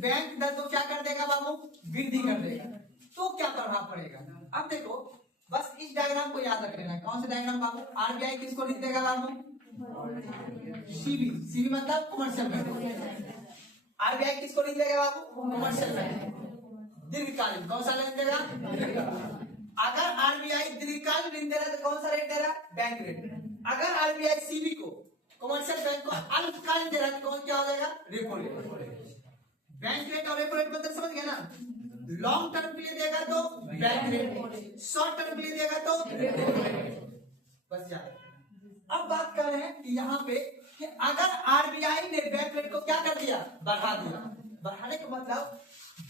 बैंक दर तो क्या कर देगा बाबू, वृद्धि कर देगा, तो क्या प्रभाव पड़ेगा। अब देखो बस इस डायग्राम को याद रख लेना। कौन सा डायग्राम बाबू, आरबीआई किसको लिख देगा बाबू, सीबी, सीबी मतलब कमर्शियल बैंक। आरबीआई किसको लिख देगा बाबू, कमर्शियल बैंक। दीर्घकालीन कौन सा लिख देगा, अगर आरबीआई दीर्घकालीन ऋण दे रहा है तो कौन सा रेट दे रहा है, बैंक रेट। अगर आरबीआई सीबी को, कमर्शियल बैंक को अल्पकालीन दे रहा है तो कौन क्या हो जाएगा, रेपो रेट। बैंक रेट और रेपो रेट मतलब समझ गया ना, लॉन्ग टर्म के लिए देगा तो बैंक रेट, शॉर्ट टर्म के लिए देगा तो बस याद। अब बात कर रहे हैं कि यहाँ पे कि अगर आरबीआई ने बैंक रेट को क्या कर दिया, बढ़ा दिया। बढ़ाने का मतलब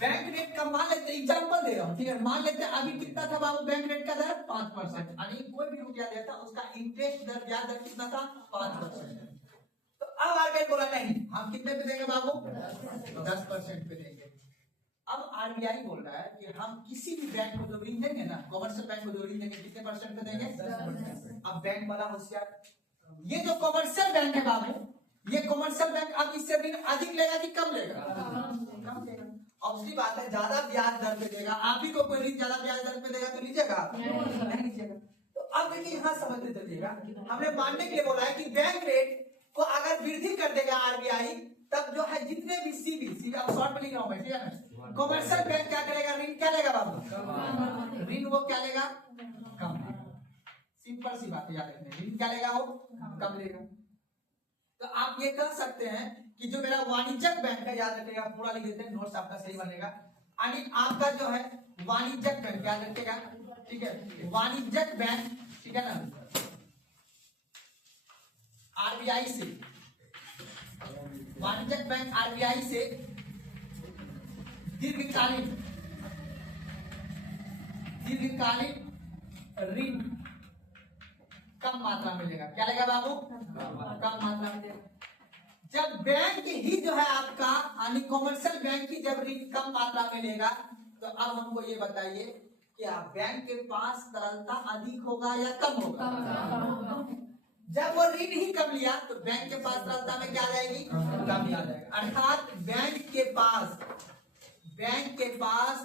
बैंक रेट का मान लेते, एग्जांपल दे रहा हूँ, ठीक है, मान लेते अभी कितना था बाबू बैंक रेट का दर 5%, यानी कोई भी रुपया देता उसका इंटरेस्ट दर, ब्याज दर कितना था 5%। तो अब आरबीआई बोला नहीं, हम कितने पे देंगे बाबू, 10% पे देंगे। अब आरबीआई बोल रहा है कि हम किसी भी बैंक को जो ऋण देंगे ना, कमर्शियल बैंक को जो ऋण देंगे कितने परसेंट पे देंगे, 10%। अब बैंक वाला होशियार, ये जो कमर्शियल बैंक है बाबू, ये कमर्शियल बैंक अब इससे ऋण अधिक लेगा कि कम लेगा, कम लेगा। ऑब्वियसली बात है, ज्यादा ब्याज दर पे देगा, आप ही को कोई ऋण ज्यादा ब्याज दर पे देगा तो लीजिएगा, नहीं लीजिएगा। तो अब देखिए यहाँ समझते चलिएगा, हमने मानने के लिए बोला है कि बैंक रेट को अगर वृद्धि कर देगा आरबीआई, तब जो है जितने भी सीबी अब शॉर्ट में लिख रहा हूं मैं, ठीक है ना, कमर्शियल बैंक क्या करेगा, ऋण क्या लेगा बाबू, ऋण वो क्या लेगा, कम लेगा। सिंपल सी बात है, याद रखना, ऋण क्या लेगा वो कम लेगा। तो आप ये कह सकते हैं कि जो मेरा वाणिज्यिक बैंक है, याद रखिएगा, पूरा लिख देते हैं, नोट्स आपका सही बनेगा। यानी आपका जो है वाणिज्यिक बैंक, याद रखिएगा, ठीक है, वाणिज्यिक बैंक, ठीक है ना, आरबीआई से, वाणिज्यिक बैंक आरबीआई से दीर्घकालीन ऋण कम मात्रा में लेगा, क्या लेगा बाबू, कम मात्रा में लेगा। जब बैंक ही जो है आपका यानी कॉमर्शियल बैंक की जब ऋण कम मात्रा में लेगा, तो अब हमको ये बताइए क्या बैंक के पास तरलता अधिक होगा या कम होगा? जब वो ऋण ही कम लिया तो बैंक के पास तरलता में क्या आ जाएगी? कमी आ जाएगा। अर्थात बैंक के पास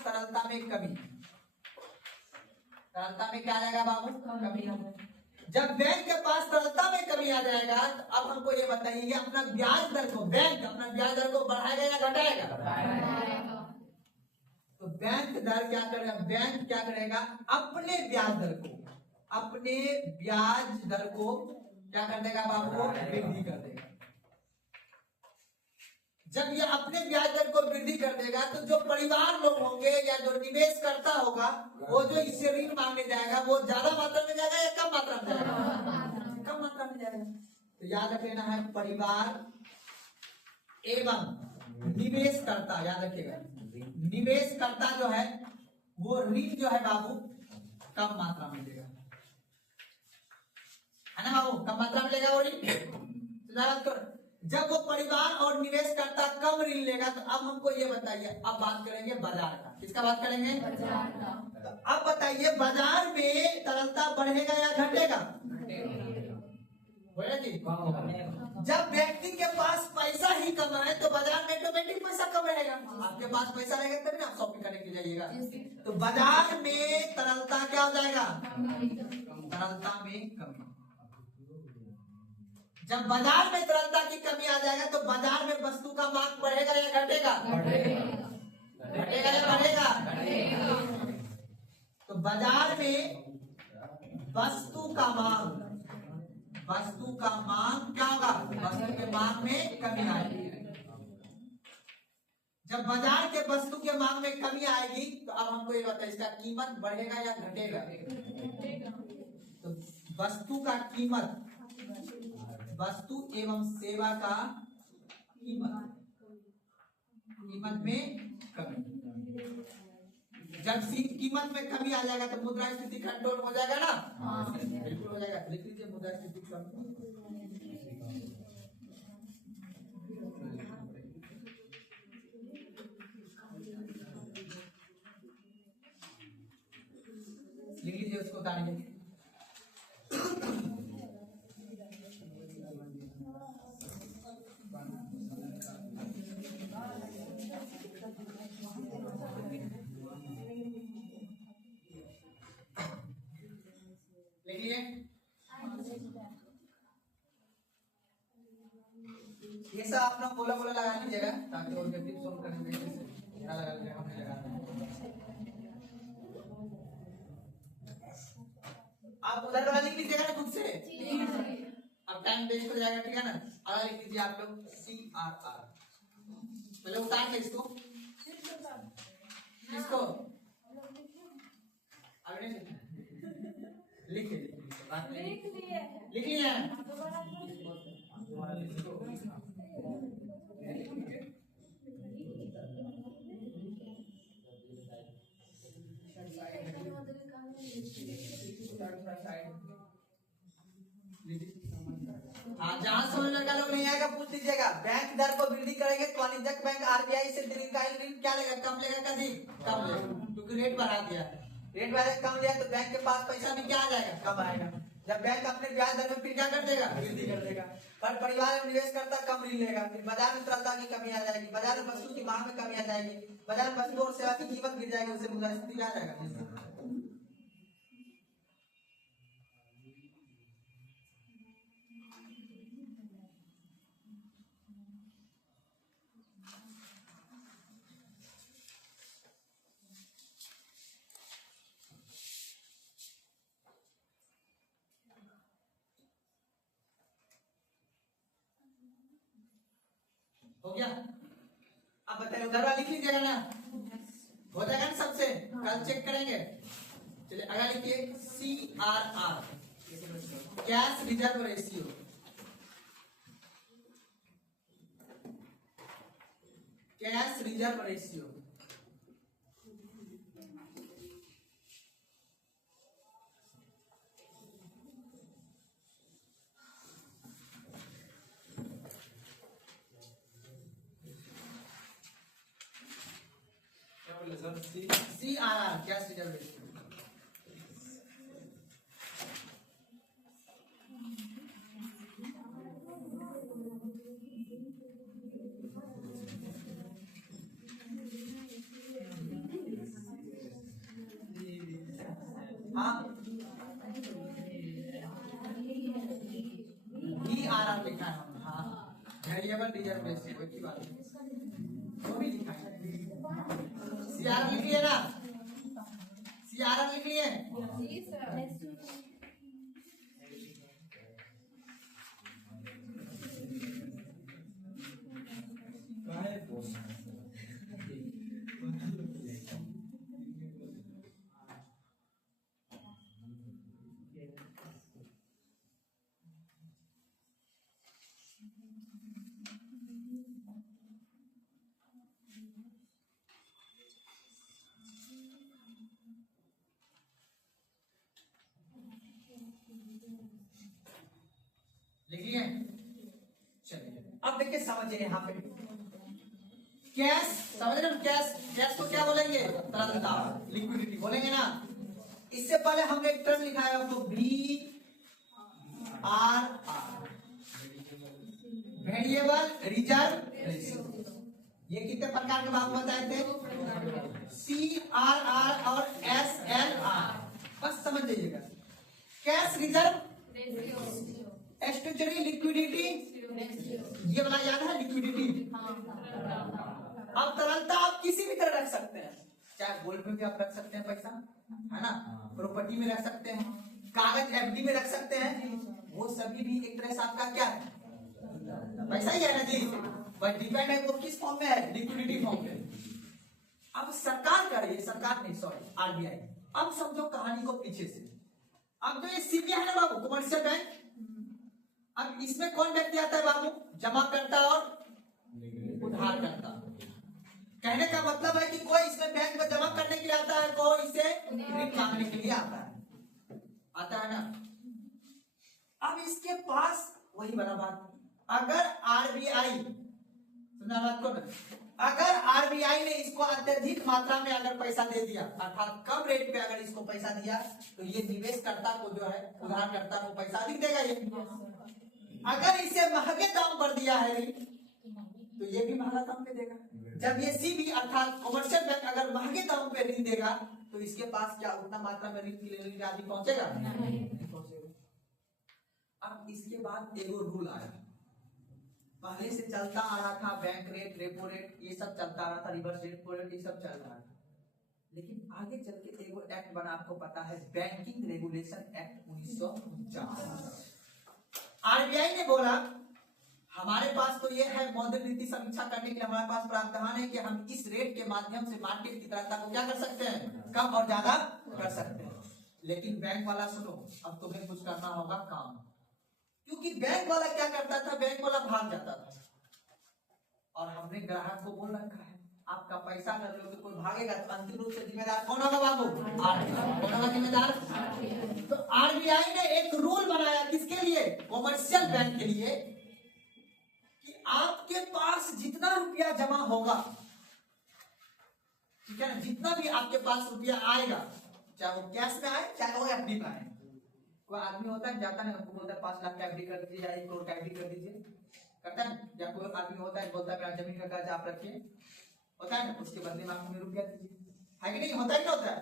तरलता में कमी, तरलता में क्या आ जाएगा बाबू? कमी आ जाएगा। जब बैंक के पास तरलता में कमी आ जाएगा तो अब हमको ये बताइए अपना ब्याज दर को, बैंक अपना ब्याज दर को बढ़ाएगा या घटाएगा? तो बैंक दर क्या करेगा? बैंक क्या करेगा? अपने ब्याज दर को क्या कर देगा बाबू? वृद्धि कर देगा। जब ये अपने ब्याज दर को वृद्धि कर देगा तो जो परिवार लोग होंगे या जो निवेश करता होगा वो जो इससे ऋण मांगने जाएगा वो ज्यादा मात्रा में जाएगा या कम मात्रा में जाएगा? कम मात्रा में जाएगा। तो याद रख लेना है परिवार एवं निवेशकर्ता, याद रखिएगा निवेशकर्ता जो है वो ऋण जो है बाबू कम मात्रा में लेगा, है ना बाबू? कम मात्रा में लेगा वो ऋण। जब वो परिवार और निवेशकर्ता कम ऋण लेगा तो अब हमको ये बताइए, अब बात करेंगे बाजार का। किसका बात करेंगे? बाजार का। तो अब बताइए बाजार में तरलता बढ़ेगा या घटेगा? बोले जी। जब व्यक्ति के पास पैसा ही कम है तो बाजार में ऑटोमेटिक पैसा कम रहेगा। आपके पास पैसा रहेगा तभी ना आप शॉपिंग करने के लिए जाइएगा। तो बाजार में तरलता क्या हो जाएगा? तरलता में कमी। जब बाजार में तरलता की कमी आ जाएगा तो बाजार में वस्तु का मांग बढ़ेगा या घटेगा? घटेगा या बढ़ेगा? तो बाजार में वस्तु का मांग क्या होगा? वस्तु के मांग में कमी आएगी। जब बाजार के वस्तु के मांग में कमी आएगी तो अब हमको ये बताइए इसका कीमत बढ़ेगा या घटेगा? तो वस्तु का कीमत, वस्तु एवं सेवा का कीमत में कमी। जब कीमत में कमी आ जाएगा तो मुद्रास्फीति कंट्रोल हो जाएगा ना? बिल्कुल हो जाएगा। लिख लीजिए मुद्रास्फीति कम। लिख लीजिए उसको उतारिए। ये सब अपना बोला लगा लीजिएगा ताकि ऑब्जेक्टिव सॉल्व करने में ध्यान लगा लीजिएगा। हमने लगाना आप उधर वाला लिख लीजिएगा ना खुद से। अब टाइम वेस्ट हो जाएगा, ठीक है ना? अगला लिख लीजिए आप लोग CRR। पहले उतार के इसको अगले लिख लिया हाँ, जहाँ समझ में लोग नहीं आएगा पूछ लीजिएगा। बैंक दर को वृद्धि करेंगे तो वाणिज्यिक बैंक RBI से दीर्घकालीन ऋण क्या लेगा? कम लेगा का अधिक? कम लेगा, क्योंकि रेट बढ़ा दिया। रेट बढ़ा कम लिया तो बैंक के पास पैसा भी क्या आ जाएगा? कम आएगा। जब बैंक अपने ब्याज दर में फिर क्या कर देगा? वृद्धि कर देगा। पर परिवार में निवेश करता कम ऋण लेगा, फिर बाजार में तरलता की कमी आ जाएगी, बाजार में वस्तु की मांग में कमी आ जाएगी, बाजार में वस्तु और सेवा की कीमत गिर जाएगी, उससे मुद्रास्फीति आ जाएगा। हो गया? अब बताइए उधर वाला लिख लीजिएगा ना? हो जाएगा ना सबसे? कल चेक करेंगे। चलिए अगला लिखिए CRR, cash reserve ratio. Cash reserve ratio बोले सर सी CRR कैश रिजर्व रेशियो। हाँ DRR लिखा है हमने, हाँ वेरिएबल रिजर्व रेशियो एक ही बात है, वो भी लिखा है। CRR लिख लिए ना, CRR लिख लिए। जी सर। काहे बोलना लिख लिए। चलिए अब देखिए समझिए यहाँ पे कैश, समझ रहे हो कैश, कैश को क्या बोलेंगे, तरलता, लिक्विडिटी बोलेंगे ना। इससे पहले हमने एक टर्म लिखा है तो VRR वेरिएबल रिजर्व रेशियो। ये कितने प्रकार के बात बताए थे, CRR और SLR, बस समझ लीजिएगा। कैश रिजर्व, स्टैट्यूटरी लिक्विडिटी, ये वाला याद है लिक्विडिटी। अब तरलता आप किसी भी तरह रख सकते हैं, चाहे गोल्ड में भी आप रख सकते हैं पैसा, है ना, प्रॉपर्टी में रख सकते हैं, कागज FD में रख सकते हैं, वो सभी भी एक तरह से आपका क्या है, पैसा ही है ना जी, बट डिपेंड है वो किस फॉर्म में है, लिक्विडिटी फॉर्म में। अब सरकार कर रही है, सरकार नहीं सॉरी RBI। अब समझो कहानी को पीछे से, अब जो ये CBI है ना बाबू, कमर्शियल बैंक, अब इसमें कौन व्यक्ति आता है बाबू, जमा करता और उधार करता। कहने का मतलब है कि कोई इसमें बैंक में जमा करने के लिए आता है, कोई इसे ऋण मांगने के लिए आता है ना। अब इसके पास वही बड़ा बात, अगर RBI, सुना बात को ना, अगर RBI ने इसको अत्यधिक मात्रा में अगर पैसा दे दिया, अर्थात कम रेट पे अगर इसको पैसा दिया, तो ये निवेशकर्ता को जो है, उधारकर्ता को पैसा अधिक देगा ये। अगर इसे महंगे दाम पर दिया है ऋण, तो ये भी महंगा दाम पे देगा। जब ये CB अर्थात कमर्शियल बैंक अगर महंगे दाम पे ऋण देगा, तो इसके पास क्या उतना मात्रा में ऋण आदि पहुंचेगा, नहीं पहुंचेगा। अब इसके बाद एगो रूल आया, पहले से चलता आ रहा था, बैंक रेट, रेपो रेट, ये सब चलता आ रहा था, रिवर्स रेपो रेट, ये सब चल रहा था। लेकिन आगे चल के एगो एक्ट बना, आपको पता है, बैंकिंग रेगुलेशन एक्ट 1949। RBI ने बोला हमारे पास तो ये है, मौद्रिक नीति समीक्षा करने के लिए हमारे पास प्रावधान है कि हम इस रेट के माध्यम से मार्केट की तरलता को क्या कर सकते हैं, कम और ज्यादा कर सकते हैं। लेकिन बैंक वाला सुनो, अब तुम्हें कुछ करना होगा काम, क्योंकि बैंक वाला क्या करता था, बैंक वाला भाग जाता था, और हमने ग्राहक को बोल रखा है आपका पैसा कर लो, कोई भागेगा तो अंतिम रूप से जिम्मेदार कौन होगा बाबू, RBI। कौन होगा जिम्मेदार, तो RBI ने एक रूल बनाया किसके लिए, कमर्शियल बैंक के लिए, कि आपके पास जितना रुपया जमा होगा, ठीक है ना, जितना भी आपके पास रुपया आएगा, चाहे वो कैश में आए चाहे वो FD में आए। कोई आदमी होता है जाता है हमको बोलता है 5 लाख का FD कर दीजिए या 1 करोड़ का FD कर दीजिए, करता है। या कोई आदमी होता है बोलता है मेरा जमीन का कर्ज आप रखिए, होता है ना, उसके बदले में आपको रुपया दीजिए, है कि नहीं, होता है क्या होता है।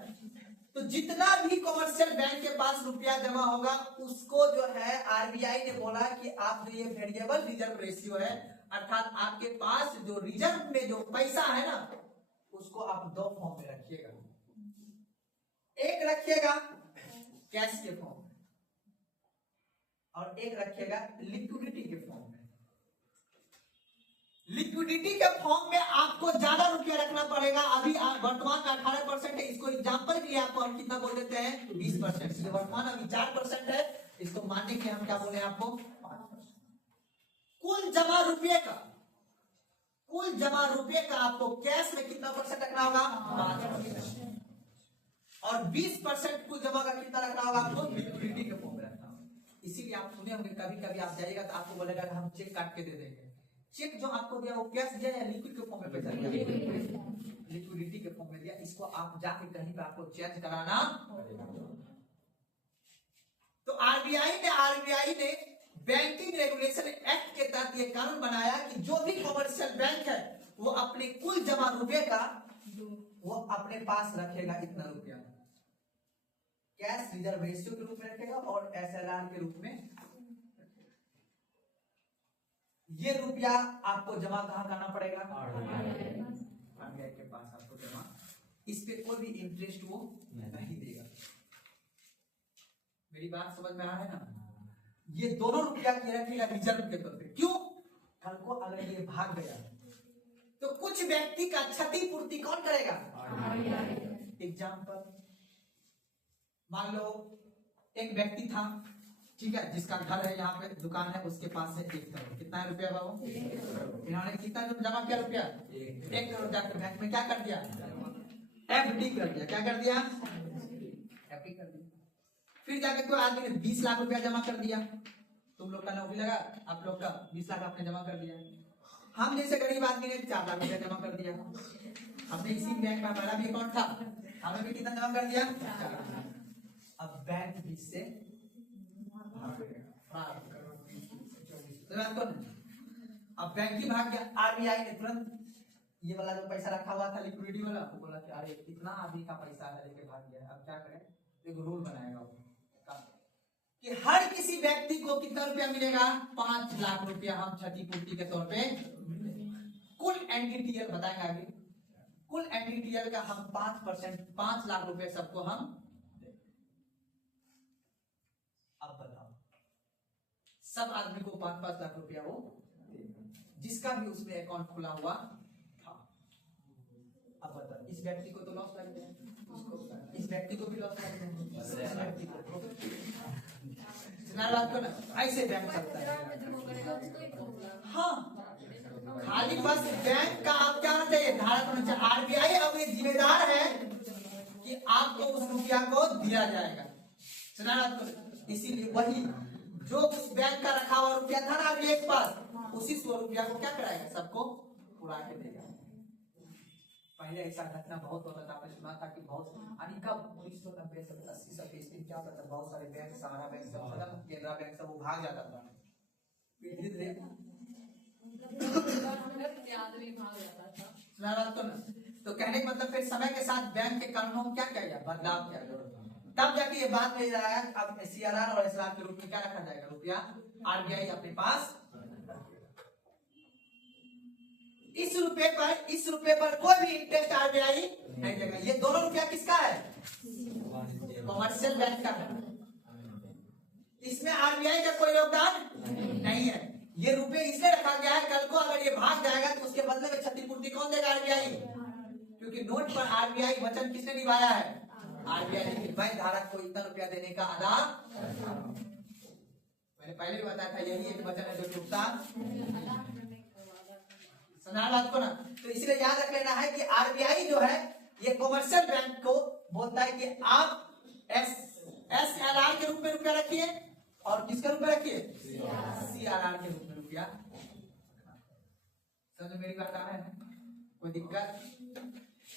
तो जितना भी कमर्शियल बैंक के पास रुपया जमा होगा, उसको जो है RBI ने बोला कि आप जो ये वेरिएबल रिजर्व रेशियो है, अर्थात आपके पास जो रिजर्व में जो पैसा है ना, उसको आप 2 फॉर्म में रखिएगा। एक रखिएगा कैश के फॉर्म में, और एक रखिएगा लिक्विडिटी के फॉर्म में। लिक्विडिटी के फॉर्म में आपको ज्यादा रुपया रखना पड़ेगा। अभी वर्तमान में 18% है, इसको एग्जांपल के लिए आपको हम कितना बोल देते हैं, 20%। वर्तमान अभी 4% है, इसको मानने के लिए हम क्या बोले आपको, 5%। कुल जमा रुपये का, कुल जमा रुपये का आपको कैश में कितना % रखना होगा, 5%। और 20% कुल जमा का कितना रखना होगा आपको, लिक्विडिटी के फॉर्म में रखना होगा। इसीलिए आप सुने होंगे, कभी कभी आप जाइएगा तो आपको बोलेगा कि हम चेक काट के दे देंगे। चेक जो आपको दिया वो कैश दिया या लिक्विड के फॉर्म में पैसा दिया, लिक्विडिटी के फॉर्म में दिया। उसको आप जाके कहीं पे आपको चेंज कराना। तो आरबीआई ने बैंकिंग रेगुलेशन एक्ट के तहत ये कानून बनाया कि जो भी कमर्शियल बैंक है वो अपने कुल जमा रुपए का वो अपने पास रखेगा इतना रुपया, कैश रिजर्व रेशियो के रूप में रखेगा और एसएलआर के रूप में। ये रुपया आपको जमा कहां करना पड़ेगा? आरबीआई के पास आपको जमा, इस पे कोई भी इंटरेस्ट वो नहीं देगा। मेरी बात समझ में आ रहा है ना? ये दोनों रुपया की रखेगा रिजर्व के तौर पे। क्यों? कल को अगर ये भाग गया तो कुछ व्यक्ति का क्षतिपूर्ति कौन करेगा? एग्जाम्पल, मान लो एक व्यक्ति था, ठीक है, जिसका घर है यहाँ पे, दुकान है, उसके पास है 1 करोड़। कितना है रुपया बाबू? इन्होंने कितना जमा किया रुपया? 1 करोड़ जाकर बैंक में क्या कर दिया? एफडी कर दिया। क्या कर दिया? एफडी कर दिया। फिर जाके कोई आदमी ने 20 लाख रुपया जमा कर दिया। तुम लोग का नौकरी लगा, आप लोग का 20 लाख आपने जमा कर दिया। हम जैसे गरीब आदमी ने 4 लाख रुपया जमा कर दिया। हमने इसी बैंक में, हमारा भी अकाउंट था, हमने भी कितना जमा कर दिया? 4 लाख। अब बैंक 20 से अब बैंक ही भाग गया। आरबीआई ने तुरंत ये वाला जो पैसा रखा हुआ था लिक्विडिटी वाला, वो बोला कि अरे इतना आदमी का पैसा है लेके भाग गया, अब क्या करें? एक रूल बनाएगा वो कि हर किसी व्यक्ति को कितना रुपया मिलेगा? 5 लाख रुपया हम क्षतिपूर्ति के तौर पे, कुल एनडीटीएल बताएंगे आगे, कुल एनडीटीएल का हम 5%, 5 लाख रुपए सबको हम। अब बताओ, सब आदमी को 5-5 लाख रुपया वो, जिसका भी उसमें अकाउंट खुला हुआ था। अब बताओ, इस व्यक्ति को तो लॉस लग गया, इस व्यक्ति को भी लॉस लग गया, इस व्यक्ति को बात को ना, ऐसे बैंक चलता है। हाँ, खाली बस बैंक का आप क्या होना चाहिए? धारक होना चाहिए। आरबीआई अब ये जिम्मेदार है कि आपको उस रुपया को दिया जाएगा। सुना आपको? इसीलिए वही जो उस बैंक का रखा हुआ रुपया था ना आरबीआई के पास, उसी 100 रुपया को क्या कराएगा? सबको उड़ा के देगा। पहले ऐसा घटना बहुत होता था, आपने सुना था कि बहुत कब 1990 से 80 से 20 क्या होता था, बहुत सारे बैंक, सहारा बैंक सब खत्म, केनरा बैंक सब वो भाग जाता था। धीरे धीरे आदमी भाग जाता था। सुना बात तो ना? तो कहने का मतलब फिर समय के साथ बैंक के कानूनों में क्या किया गया? बदलाव किया गया। तब जाके ये बात में आया अब सीआरआर और एसआरआर के रूप में क्या रखा जाएगा? रुपया आरबीआई अपने पास। इस रुपए पर कोई भी इंटरेस्ट आरबीआई नहीं देगा। ये दोनों रुपया किसका है? कमर्शियल बैंक का है। इसमें आरबीआई का कोई योगदान नहीं है। ये रुपए इसलिए रखा गया है, कल को अगर ये भाग जाएगा तो उसके बदले में क्षतिपूर्ति कौन देगा? आरबीआई। क्योंकि नोट पर आरबीआई वचन किसने निभाया है? आरबीआई ने। बैंक धारक को इतना रुपया देने का अदा, मैंने पहले भी बताया था, यही एक वचन है जो टूटता। सुना बात को ना? तो इसलिए याद रख लेना है कि आरबीआई जो है ये कमर्शियल बैंक को बोलता है कि आप एसएलआर के रूप में रुपया रखिए और किसके रूप में रखिए? सीआरआर के रूप में रुपया। समझ मेरी बात आ रहा है? कोई दिक्कत?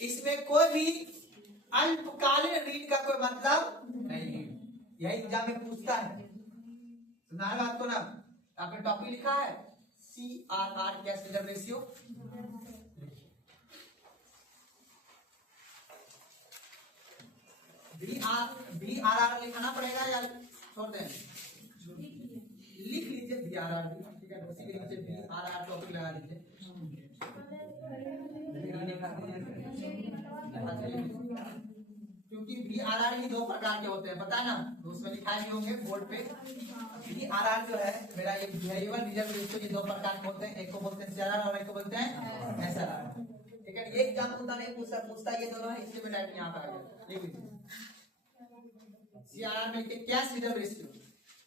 इसमें कोई भी अल्पकालीन ऋण का कोई मतलब नहीं है। यही एग्जाम में पूछता है। सुना बात को ना? आपने टॉपिक लिखा है सीआरआर, कैश रिजर्व रेशियो। बीआरआर लिखना पड़ेगा या छोड़ दें? लिख लीजिए बीआरआर, ठीक है, उसी के नीचे बीआरआर टॉपिक लगा लीजिए। क्योंकि बीआरआर ही 2 प्रकार के होते हैं, पता है ना? तो उसमें लिखाए भी होंगे बोर्ड पे। बीआरआर जो है मेरा एक वेरिएबल रिजर्व रेशियो के 2 प्रकार के होते हैं, एक को बोलते हैं सीआरआर और एक को बोलते हैं एसआरआर। ठीक है, एक एग्जाम होता नहीं पूछता ये दोनों है, इसलिए मैं डायरेक्ट यहाँ पर आ गया। लिख लीजिए सीआरआर में लिखिए कैश रिजर्व रेशियो,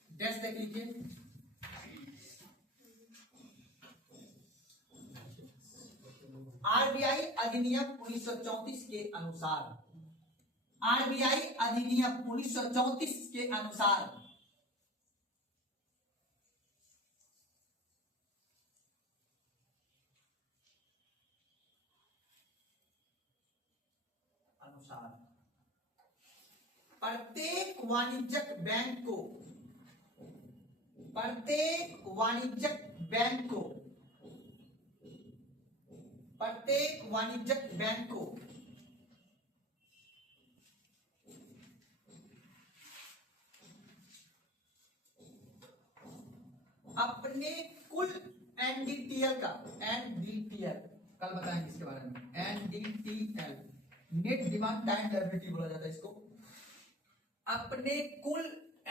डैश देख लीजिए। आरबीआई अधिनियम 1934 के अनुसार, आरबीआई अधिनियम 1934 के अनुसार अनुसार प्रत्येक वाणिज्यिक बैंक को प्रत्येक वाणिज्यिक बैंक को अपने कुल एनडीटीएल का एनडीटीएल कल बताएंगे इसके बारे में NDTL net demand time liability बोला जाता है इसको अपने कुल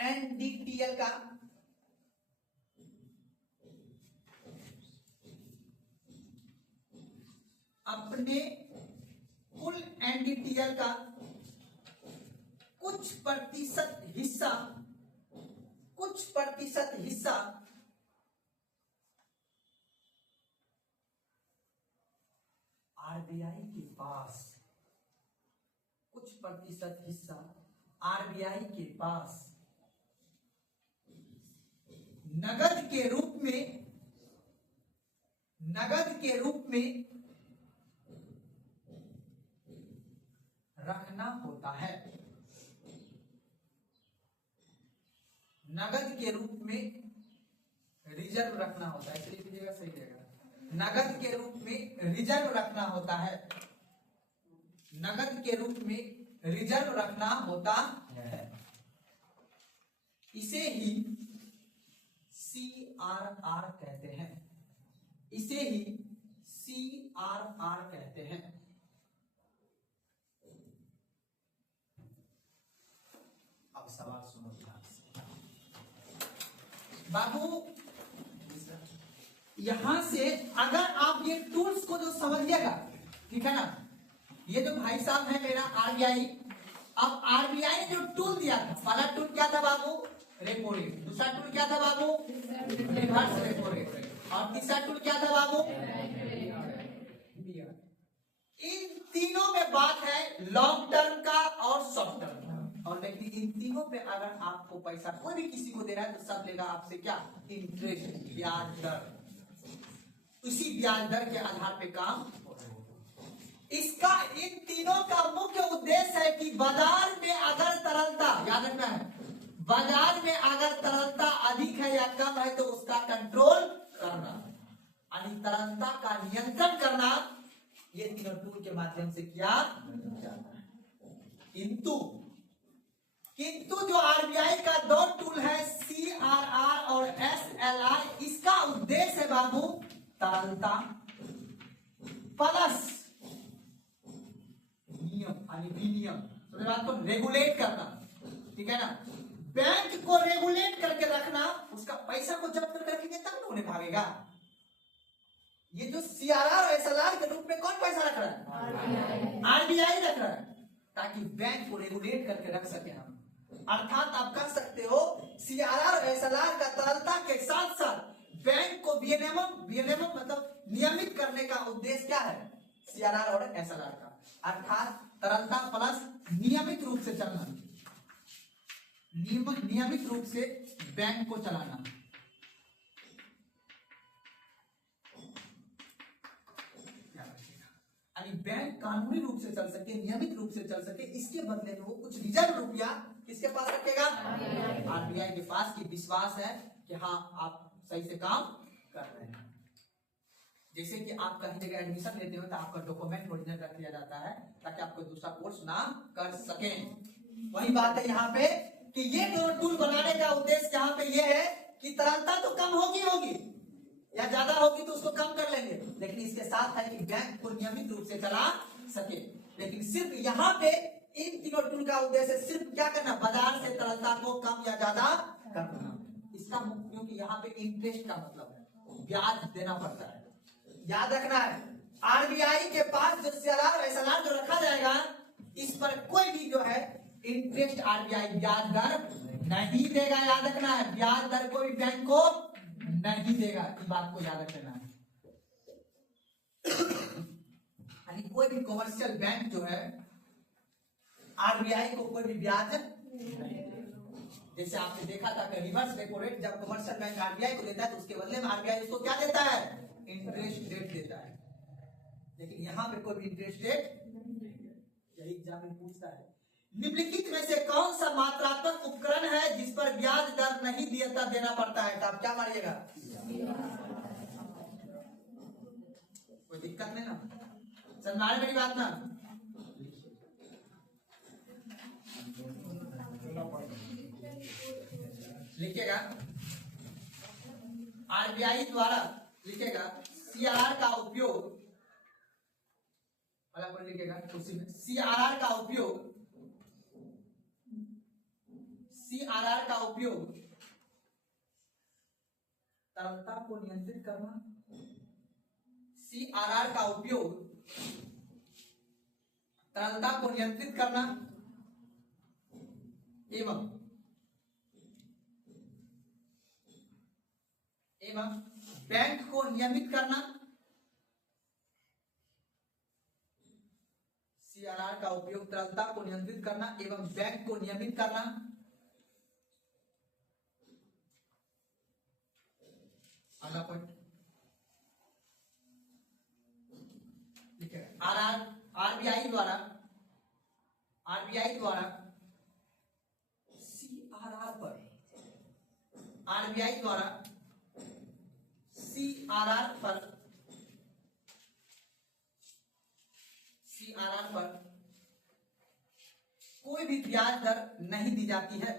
एनडीटीएल का कुछ प्रतिशत हिस्सा आरबीआई के पास नगद के रूप में रखना होता है। नगद के रूप में रिजर्व रखना होता है, इसलिए कीजिएगा सही रहेगा। नगद के रूप में रिजर्व रखना होता है। नगद के रूप में रिजर्व रखना होता है। इसे ही CRR कहते हैं। इसे ही CRR कहते हैं। अब सवाल सुनो ध्यान से बाबू। यहां से अगर आप ये टूल्स को जो समझिएगा, ठीक है ना, ये जो भाई साहब है मेरा आरबीआई, अब आरबीआई ने जो टूल दिया था, पहला टूल क्या था बाबू? Repo rate. दूसरा टूल क्या था बाबू? Reverse repo rate. और तीसरा टूल क्या था बाबू? इन तीनों में बात है लॉन्ग टर्म का और शॉर्ट टर्म का। और लेकिन इन तीनों पे अगर आपको पैसा कोई भी किसी को दे रहा है तो सब लेगा आपसे क्या? इंटरेस्ट, ब्याज दर। उसी ब्याज दर के आधार पे काम। इसका इन तीनों का मुख्य उद्देश्य है कि बाजार में अगर तरलता, याद रखना है, बाजार में अगर तरलता अधिक है या कम है तो उसका कंट्रोल करना, यानी तरलता का नियंत्रण करना, ये तीनों टूल के माध्यम से किया जाता है। किंतु जो आरबीआई का दो टूल है CRR और SLR, इसका उद्देश्य है बाबू तरलता प्लस नियम, यानी विनियम, तो बात को रेगुलेट करना, ठीक है ना। बैंक को रेगुलेट करके रखना, उसका पैसा को जब्त करके रखेंगे तब ना उन्हें भागेगा। ये जो CRR और SLR के रूप में कौन पैसा रख रहा है? आरबीआई रख रहा है, ताकि बैंक को रेगुलेट करके रख सके हम। अर्थात आप कह सकते हो CRR और SLR का तरलता के साथ साथ बैंक को विनियमन मतलब नियमित करने का उद्देश्य क्या है? CRR और SLR का, अर्थात तरलता प्लस नियमित रूप से चलना, नियमित रूप से बैंक को चलाना। यानी बैंक कानूनी रूप से चल सके, नियमित रूप से चल सके, इसके बदले में वो कुछ रिजर्व रुपया किसके पास रखेगा? आरबीआई के पास, की विश्वास है कि हाँ आप सही से काम कर रहे हैं। जैसे कि आप कहीं जगह एडमिशन लेते हो तो आपका डॉक्यूमेंट ओरिजिनल रख लिया जाता है ताकि आपको दूसरा कोर्स ना कर सके। वही बात है यहाँ पे कि ये दोनों टूल बनाने का उद्देश्य यहाँ पे ये है कि तरलता तो कम होगी या ज्यादा होगी तो उसको कम कर लेंगे, लेकिन इसके साथ है कि बैंक को नियमित रूप से चला सके। लेकिन सिर्फ यहाँ पे इन तीनों टूल का उद्देश्य सिर्फ क्या करना? बाजार से तरलता को कम या ज्यादा करना। इसका क्योंकि यहाँ पे इंटरेस्ट का मतलब है ब्याज देना पड़ता है, याद रखना है। आरबीआई के पास जो CRR और SLR जो रखा जाएगा, इस पर कोई भी जो है इंटरेस्ट आरबीआई ब्याज दर नहीं देगा, याद रखना है। ब्याज दर कोई बैंक को नहीं देगा, इस बात को याद रखना है। यानी कोई भी कमर्शियल बैंक जो है आरबीआई को कोई भी ब्याज, जैसे आपने देखा था कि रिवर्स रेपो रेट जब कमर्शियल बैंक आरबीआई को देता है तो उसके बदले में आरबीआई उसको क्या देता है? इंटरेस्ट रेट देता है। लेकिन यहाँ पे कोई भी इंटरेस्ट रेट, यही एग्जाम में पूछता है, निम्नलिखित में से कौन सा मात्रात्मक उपकरण है जिस पर ब्याज दर नहीं देना पड़ता है? तो आप क्या मारिएगा? कोई दिक्कत नहीं ना, समझ में मेरी बात ना? लिखेगा आरबीआई द्वारा, लिखेगा सीआरआर का उपयोग, लिखेगा उसी में सीआरआर का उपयोग, सीआरआर का उपयोग तरलता को नियंत्रित करना, सीआरआर का उपयोग तरलता को नियंत्रित करना एवं बैंक को नियमित करना, सीआरआर का उपयोग तरलता को नियंत्रित करना एवं बैंक को नियमित करना, अगला पॉइंट लिखेगा आरबीआई द्वारा सीआरआर पर, आरबीआई द्वारा सीआरआर पर कोई भी ब्याज दर नहीं दी जाती है।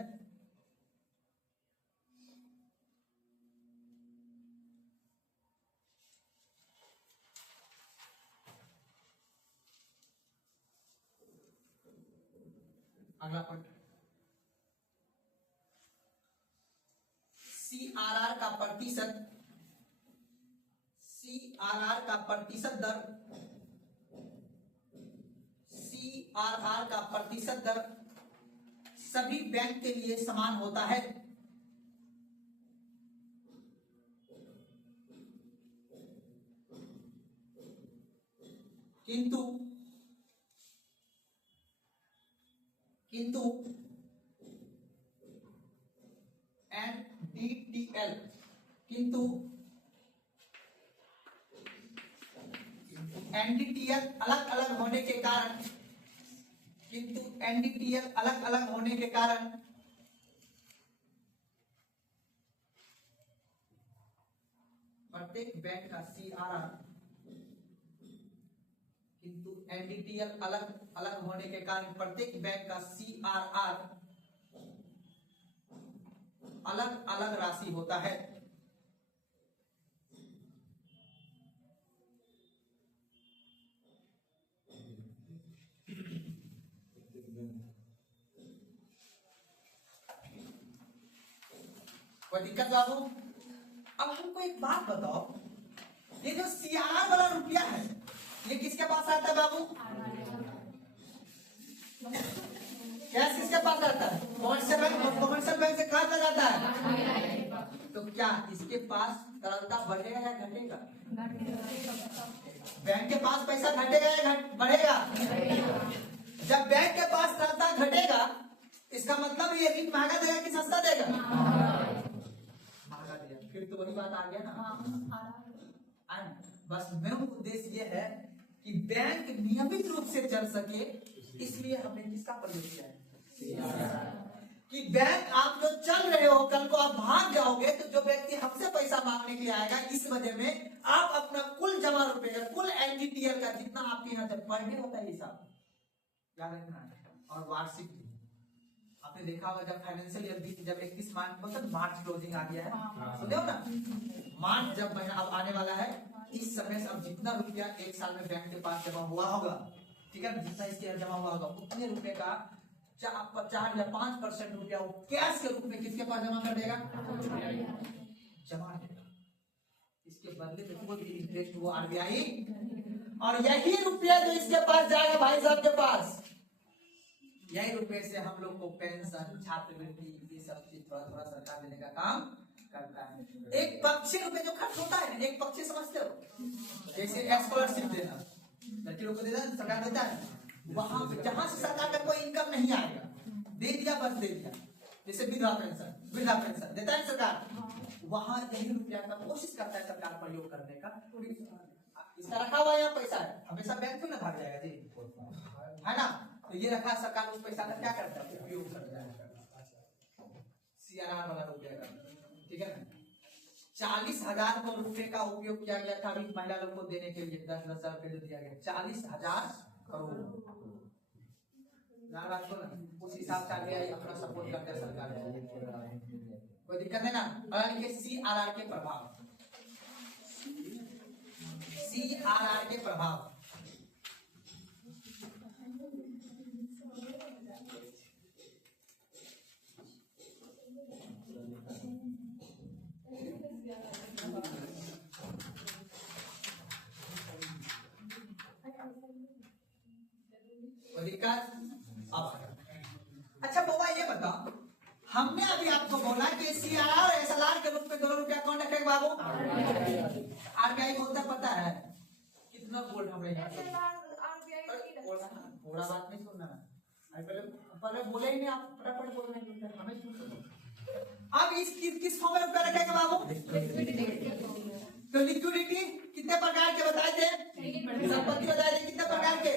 अगला पॉइंट, सीआरआर का प्रतिशत, सीआरआर का प्रतिशत दर, सीआरआर का प्रतिशत दर सभी बैंक के लिए समान होता है। किंतु एनडीटीएल, किंतु एनडीटीएल अलग अलग होने के कारण, किंतु एनडीटीएल अलग अलग होने के कारण प्रत्येक बैंक का सीआरआर, किंतु एनडीटीएल अलग अलग होने के कारण प्रत्येक बैंक का सीआरआर अलग अलग राशि होता है। कोई दिक्कत बाबू? अब हमको एक बात बताओ, ये जो सीआरआर वाला रुपया है ये किसके पास आता है बाबू? कैश किसके पास आता है? कमर्शियल बैंक से कहाँ तक आता है? तो क्या इसके पास तरलता बढ़ेगा या घटेगा? बैंक के पास पैसा घटेगा या बढ़ेगा? जब बैंक के पास तरलता घटेगा इसका मतलब ये ऋण महंगा देगा कि सस्ता देगा? महंगा देगा। फिर तो वही बात आ गया ना। बस मेरा उद्देश्य ये है कि बैंक नियमित रूप से चल सके, इसलिए हमने किसका प्रयोग किया है? कि बैंक आप जो चल रहे हो, कल को आप भाग जाओगे तो जो व्यक्ति हमसे पैसा मांगने के लिए आएगा, इस वजह में आप अपना कुल जमा रुपए का, कुल एनडीटीएल का जितना आपके यहाँ जब पर डे होता है हिसाब याद रखना है, और वार्षिक भी। आपने देखा होगा जब फाइनेंशियल ईयर जब 31 मार्च मतलब मार्च क्लोजिंग आ गया है, सुने हो ना? मार्च जब महीना अब आने वाला है, इस समय से अब जितना रुपया एक साल में बैंक के पास जमा हुआ होगा, ठीक है, जितना इसके जमा हुआ होगा उतने रुपए का 4 या 5% रुपया वो कैश के रूप में किसके पास जमा कर देगा? जमा देगा। इसके बदले में कोई भी इंटरेस्ट वो आरबीआई, और यही रुपया जो इसके पास जाएगा भाई साहब के पास, यही रुपए से हम लोग को पेंशन, छात्रवृत्ति, ये सब चीज थोड़ा थोड़ा सरकार देने का काम करता है। एक पक्षी रुपए जो खर्च होता है, एक पक्षी समझते हो, जैसे स्कॉलरशिप देना लड़कियों को देना सरकार देता है, वहां जहां से सरकार का कोई इनकम नहीं आएगा, दे दिया बस दे दिया। जैसे विधवा पेंशन देता है सरकार, वहां यही रुपया का कोशिश करता है सरकार प्रयोग करने का। इसका रखा हुआ यहाँ पैसा है, हमेशा बैंक में ना भाग जाएगा जी, है ना? तो ये रखा, सरकार उस पैसा का क्या करता है, उपयोग करता है CRR वाला रुपया का, ठीक है ना। 40,000 करोड़ रुपए का उपयोग किया गया था अभी महिला लोग को देने के लिए, 10,000 रुपए जो दिया गया, 40,000 करोड़। बात को ना उस हिसाब से आगे अपना सपोर्ट करते हैं सरकार, कोई दिक्कत है ना। और ये CRR के प्रभाव, CRR के प्रभाव, दिक्कत। अब अच्छा बाबा ये बताओ, हमने अभी आपको बोला कि CRR और SLR के रूप में दोनों रुपया कौन रखेगा बाबू, RBI बोलता, पता है कितना गोल्ड हमें थोड़ा बात नहीं सुनना है, पहले बोले ही नहीं आप, फटाफट बोल रहे हैं, हमें सुन। अब इस किस फॉर्म में रुपया रखेगा बाबू, तो लिक्विडिटी कितने प्रकार के बताए थे, संपत्ति बताए थे कितने प्रकार के,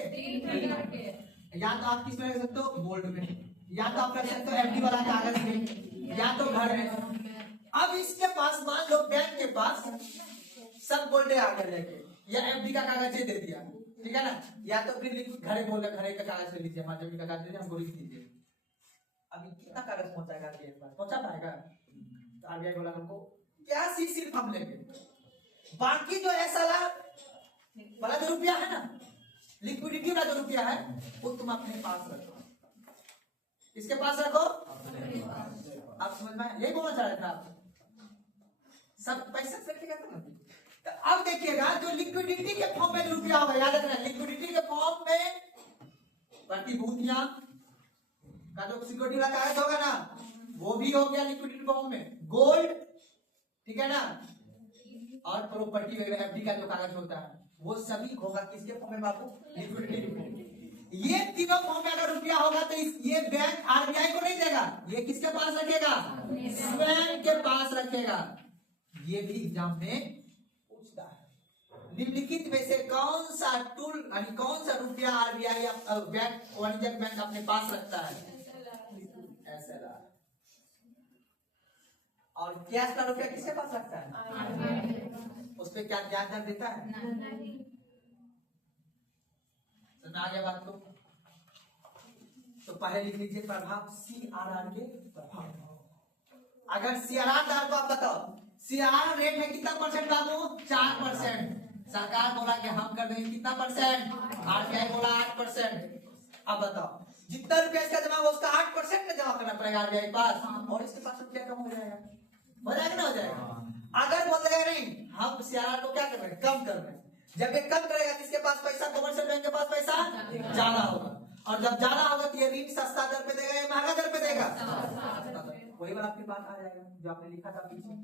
या तो आप किस में रख सकते हो, गोल्ड में, या तो आप रख सकते हो FD वाला कागज में, या तो घर में। अब इसके पास मान लो बैंक के पास सब गोल्ड आ गया लेके, या FD का कागज दे दिया, ठीक है ना, या तो फिर घरे बोल रहे घरे का कागज ले लीजिए, हमारे जमीन का कागज दे हमको लिख दीजिए। अभी कितना कागज पहुंचाएगा RBI के पास, पहुंचा पाएगा, तो RBI बोला हमको क्या सिर्फ हम लेंगे, बाकी जो SLR वाला जो रुपया है ना, लिक्विडिटी वाला जो रुपया है, वो तुम अपने पास रखो, इसके पास रखो। आप समझ में यही बोलना चाह रहे थे आप, सब पैसा से रखेगा ना। तो अब देखिएगा जो लिक्विडिटी के फॉर्म में रुपया होगा, याद रखना लिक्विडिटी के फॉर्म में प्रतिभूतियां का जो सिक्योरिटी वाला कागज होगा ना, वो भी हो गया लिक्विडिटी फॉर्म में, गोल्ड, ठीक है ना, और प्रॉपर्टी वगैरह FD का जो कागज होता है वो सभी होगा किसके फॉर्म में बाबू, लिक्विडिटी। ये तीनों फॉर्म में अगर रुपया होगा तो ये बैंक RBI को नहीं देगा, ये किसके पास रखेगा, स्वयं के पास रखेगा। ये भी एग्जाम में पूछता है, निम्नलिखित में से कौन सा टूल यानी कौन सा रुपया RBI या बैंक, वाणिज्यिक बैंक अपने पास रखता है, SLR। और कैश का रुपया किसके पास रखता है, उस पर क्या ब्याज दर देता है, समझ आ गया बात को। तो पहले लिख लीजिए प्रभाव CRR के प्रभाव। अगर CRR दर को आप बताओ, CRR रेट है कितना परसेंट बाबू, 4%, सरकार बोला कि हम कर देंगे कितना परसेंट, RBI बोला 8%। अब बताओ जितना रुपया इसका जमा होगा उसका 8% में जमा करना पड़ेगा RBI के पास, और इसके पास रुपया कम हो जाएगा, हो जाएगा ना, हो जाएगा। अगर बोल देगा नहीं हम CRR को क्या कर रहे हैं, कम कर रहे हैं, जब ये कम करेगा किसके पास पैसा, कमर्शियल बैंक के पास पैसा ज्यादा होगा, और जब ज्यादा होगा तो ये ऋण सस्ता दर पे देगा या महंगा दर पे देगा, वही बात आपके पास आ जाएगा जो आपने लिखा था पीछे।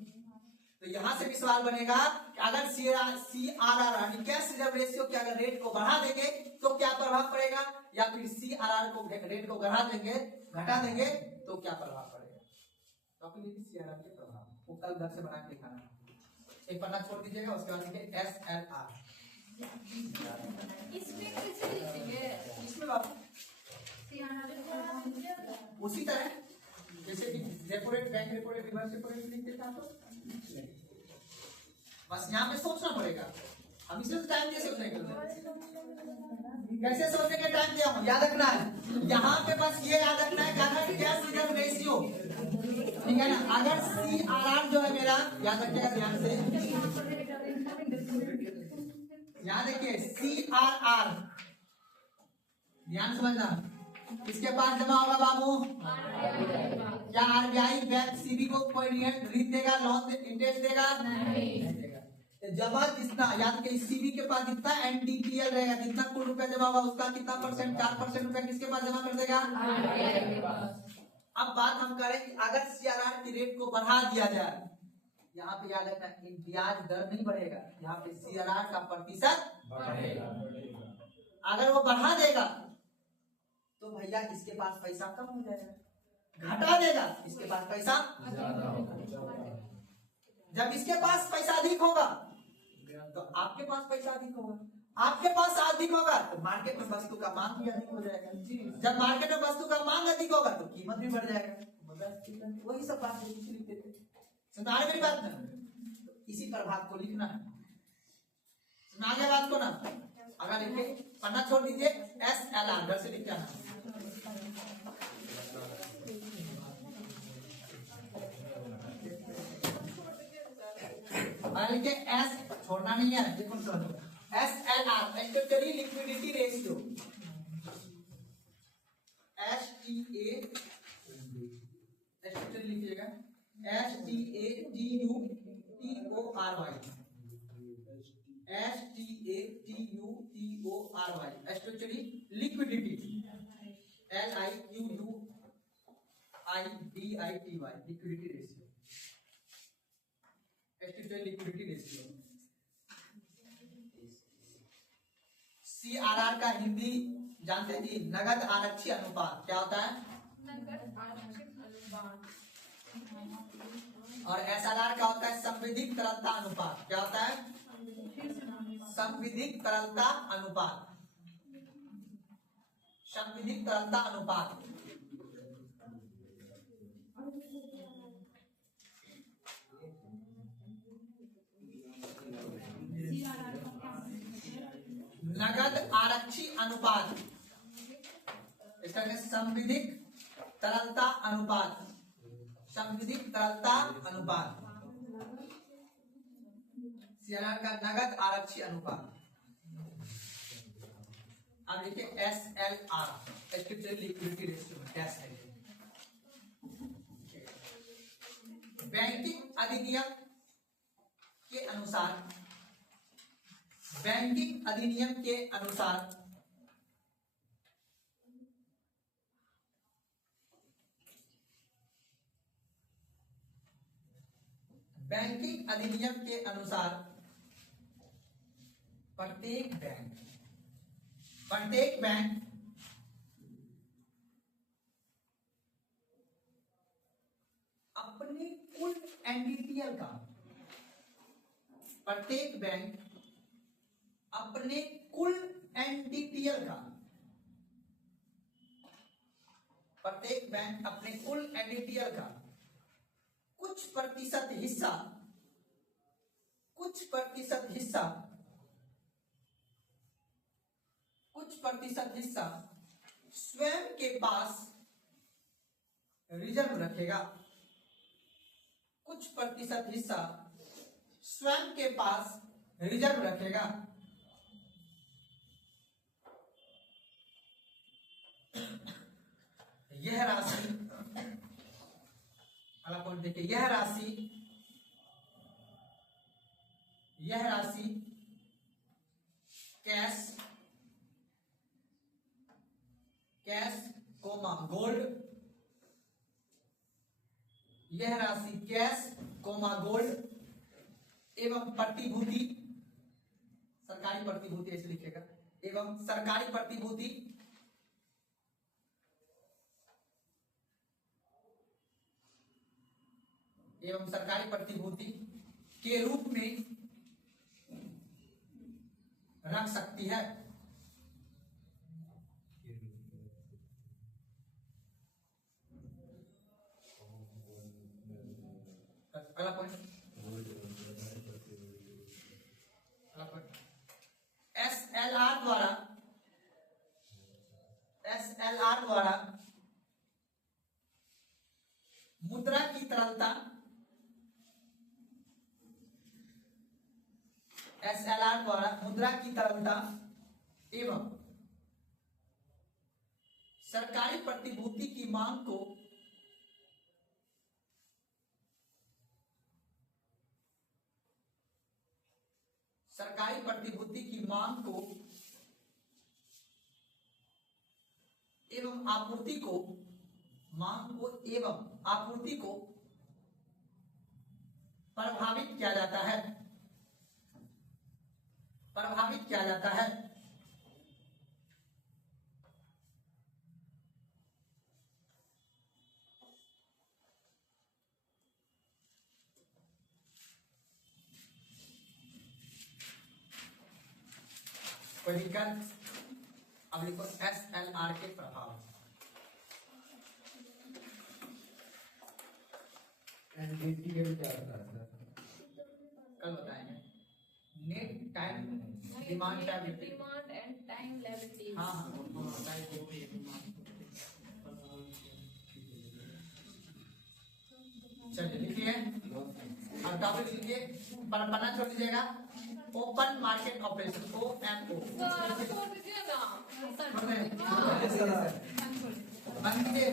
तो यहाँ से भी सवाल बनेगा कि अगर CRR यानी कैश रिजर्व रेशियो के अगर रेट को बढ़ा देंगे तो क्या प्रभाव पड़ेगा, या फिर CRR को रेट को घटा देंगे तो क्या प्रभाव पड़ेगा। CRR के प्रभाव वो कल घर से बना के दिखाना, एक पन्ना छोड़ दीजिएगा, उसके बाद लिखिए SLR। इसमें बाबू उसी तरह जैसे कि repo rate, bank repo rate, reverse repo rate लिख देता तो बस यहाँ पे सोचना पड़ेगा, हम इसे टाइम कैसे सोचने कैसे सोचने के टाइम दिया हूँ, याद रखना है यहाँ पे, बस ये याद रखना है कि अगर कैश रिजर्व रेशियो, ठीक है ना, अगर CRR जो है मेरा, याद रखिएगा ध्यान से, यहाँ देखिए CRR, ध्यान समझना, किसके पास जमा होगा बाबू, क्या RBI बैंक CB को कोई ऋण देगा, लोन इंटरेस्ट देगा, नहीं देगा। जमा जितना याद रखिए, CB के पास जितना NDPL रहेगा, जितना कुल रुपया जमा होगा उसका कितना परसेंट, 4% रुपया किसके पास जमा कर देगा, अब बात हम करें कि अगर CRR की रेट को बढ़ा दिया जाए, यहाँ पे याद रखना ब्याज दर नहीं बढ़ेगा, यहाँ पे CRR का प्रतिशत बढ़ेगा। अगर वो बढ़ा देगा तो भैया इसके पास पैसा कम हो जाएगा, घटा देगा इसके पास पैसा ज्यादा होगा। जब इसके पास पैसा अधिक होगा तो आपके पास पैसा अधिक होगा, आपके पास अधिक होगा तो मार्केट में वस्तु का मांग भी अधिक हो जाएगा। जब मार्केट में वस्तु का मांग अधिक होगा तो कीमत भी बढ़ जाएगा, वही सब बात है, लिख देते थे। समझ मेरी बात ना, तो इसी प्रभाव को लिखना है। समझ गया बात को ना? अगर लिखे पन्ना छोड़ दीजिए, एस एल आर घर से लिख जाना। लिखे एस छोड़ना नहीं है, S L R statutory liquidity ratio, S T A statutory लिखिएगा, S T A T U T O R Y, S T A T U T O R Y statutory liquidity, L I Q U I D I T Y liquidity ratio, statutory liquidity ratio. CRR का हिंदी जानते जी, नगद आरक्षी अनुपात क्या होता है? नगद आरक्षित अनुपात। और एसएलआर क्या होता है? संविधिक तरलता अनुपात। क्या होता है? संविधिक तरलता अनुपात, संविधिक तरलता अनुपात। नगद आरक्षी अनुपात, इसका संविधिक तरलता अनुपात, संविधिक तरलता अनुपात, सीआरआर का नगद आरक्षी अनुपात। अब देखिए S L are structural liquidity ratio क्या है? बैंकिंग अधिनियम के अनुसार, बैंकिंग अधिनियम के अनुसार बैंकिंग अधिनियम के अनुसार प्रत्येक बैंक अपने कुल एनडीटीएल का, प्रत्येक बैंक अपने कुल एनडीटीएल का, प्रत्येक बैंक अपने कुल एनडीटीएल का कुछ प्रतिशत हिस्सा, कुछ प्रतिशत हिस्सा, कुछ प्रतिशत हिस्सा स्वयं के पास रिजर्व रखेगा, कुछ प्रतिशत हिस्सा स्वयं के पास रिजर्व रखेगा। यह राशि, अगला पॉइंट देखिए, यह राशि कैश कोमा गोल्ड, यह राशि कैश कोमा गोल्ड एवं प्रतिभूति, सरकारी प्रतिभूति ऐसे लिखेगा, एवं सरकारी प्रतिभूति एवं सरकारी प्रतिभूति के रूप में रख सकती है। अगला पॉइंट, एसएलआर द्वारा मुद्रा की तरलता, एसएलआर द्वारा मुद्रा की तरलता एवं सरकारी प्रतिभूति की मांग को एवं आपूर्ति को प्रभावित किया जाता है। कोई दिक्कत? अब लिखो SLR के प्रभाव। एनडीटीएल क्या होता है सर? कल बताएंगे। Net time demand time. Demand and time limitation. हाँ हाँ वो होता है जो भी चलिए लिखिए। अब टॉपिक लिखिए, पन्ना छोड़ दीजिएगा। Open market operation OMO। छोड़ दीजिए ना। छोड़ दें? हाँ। बंद कीजिए।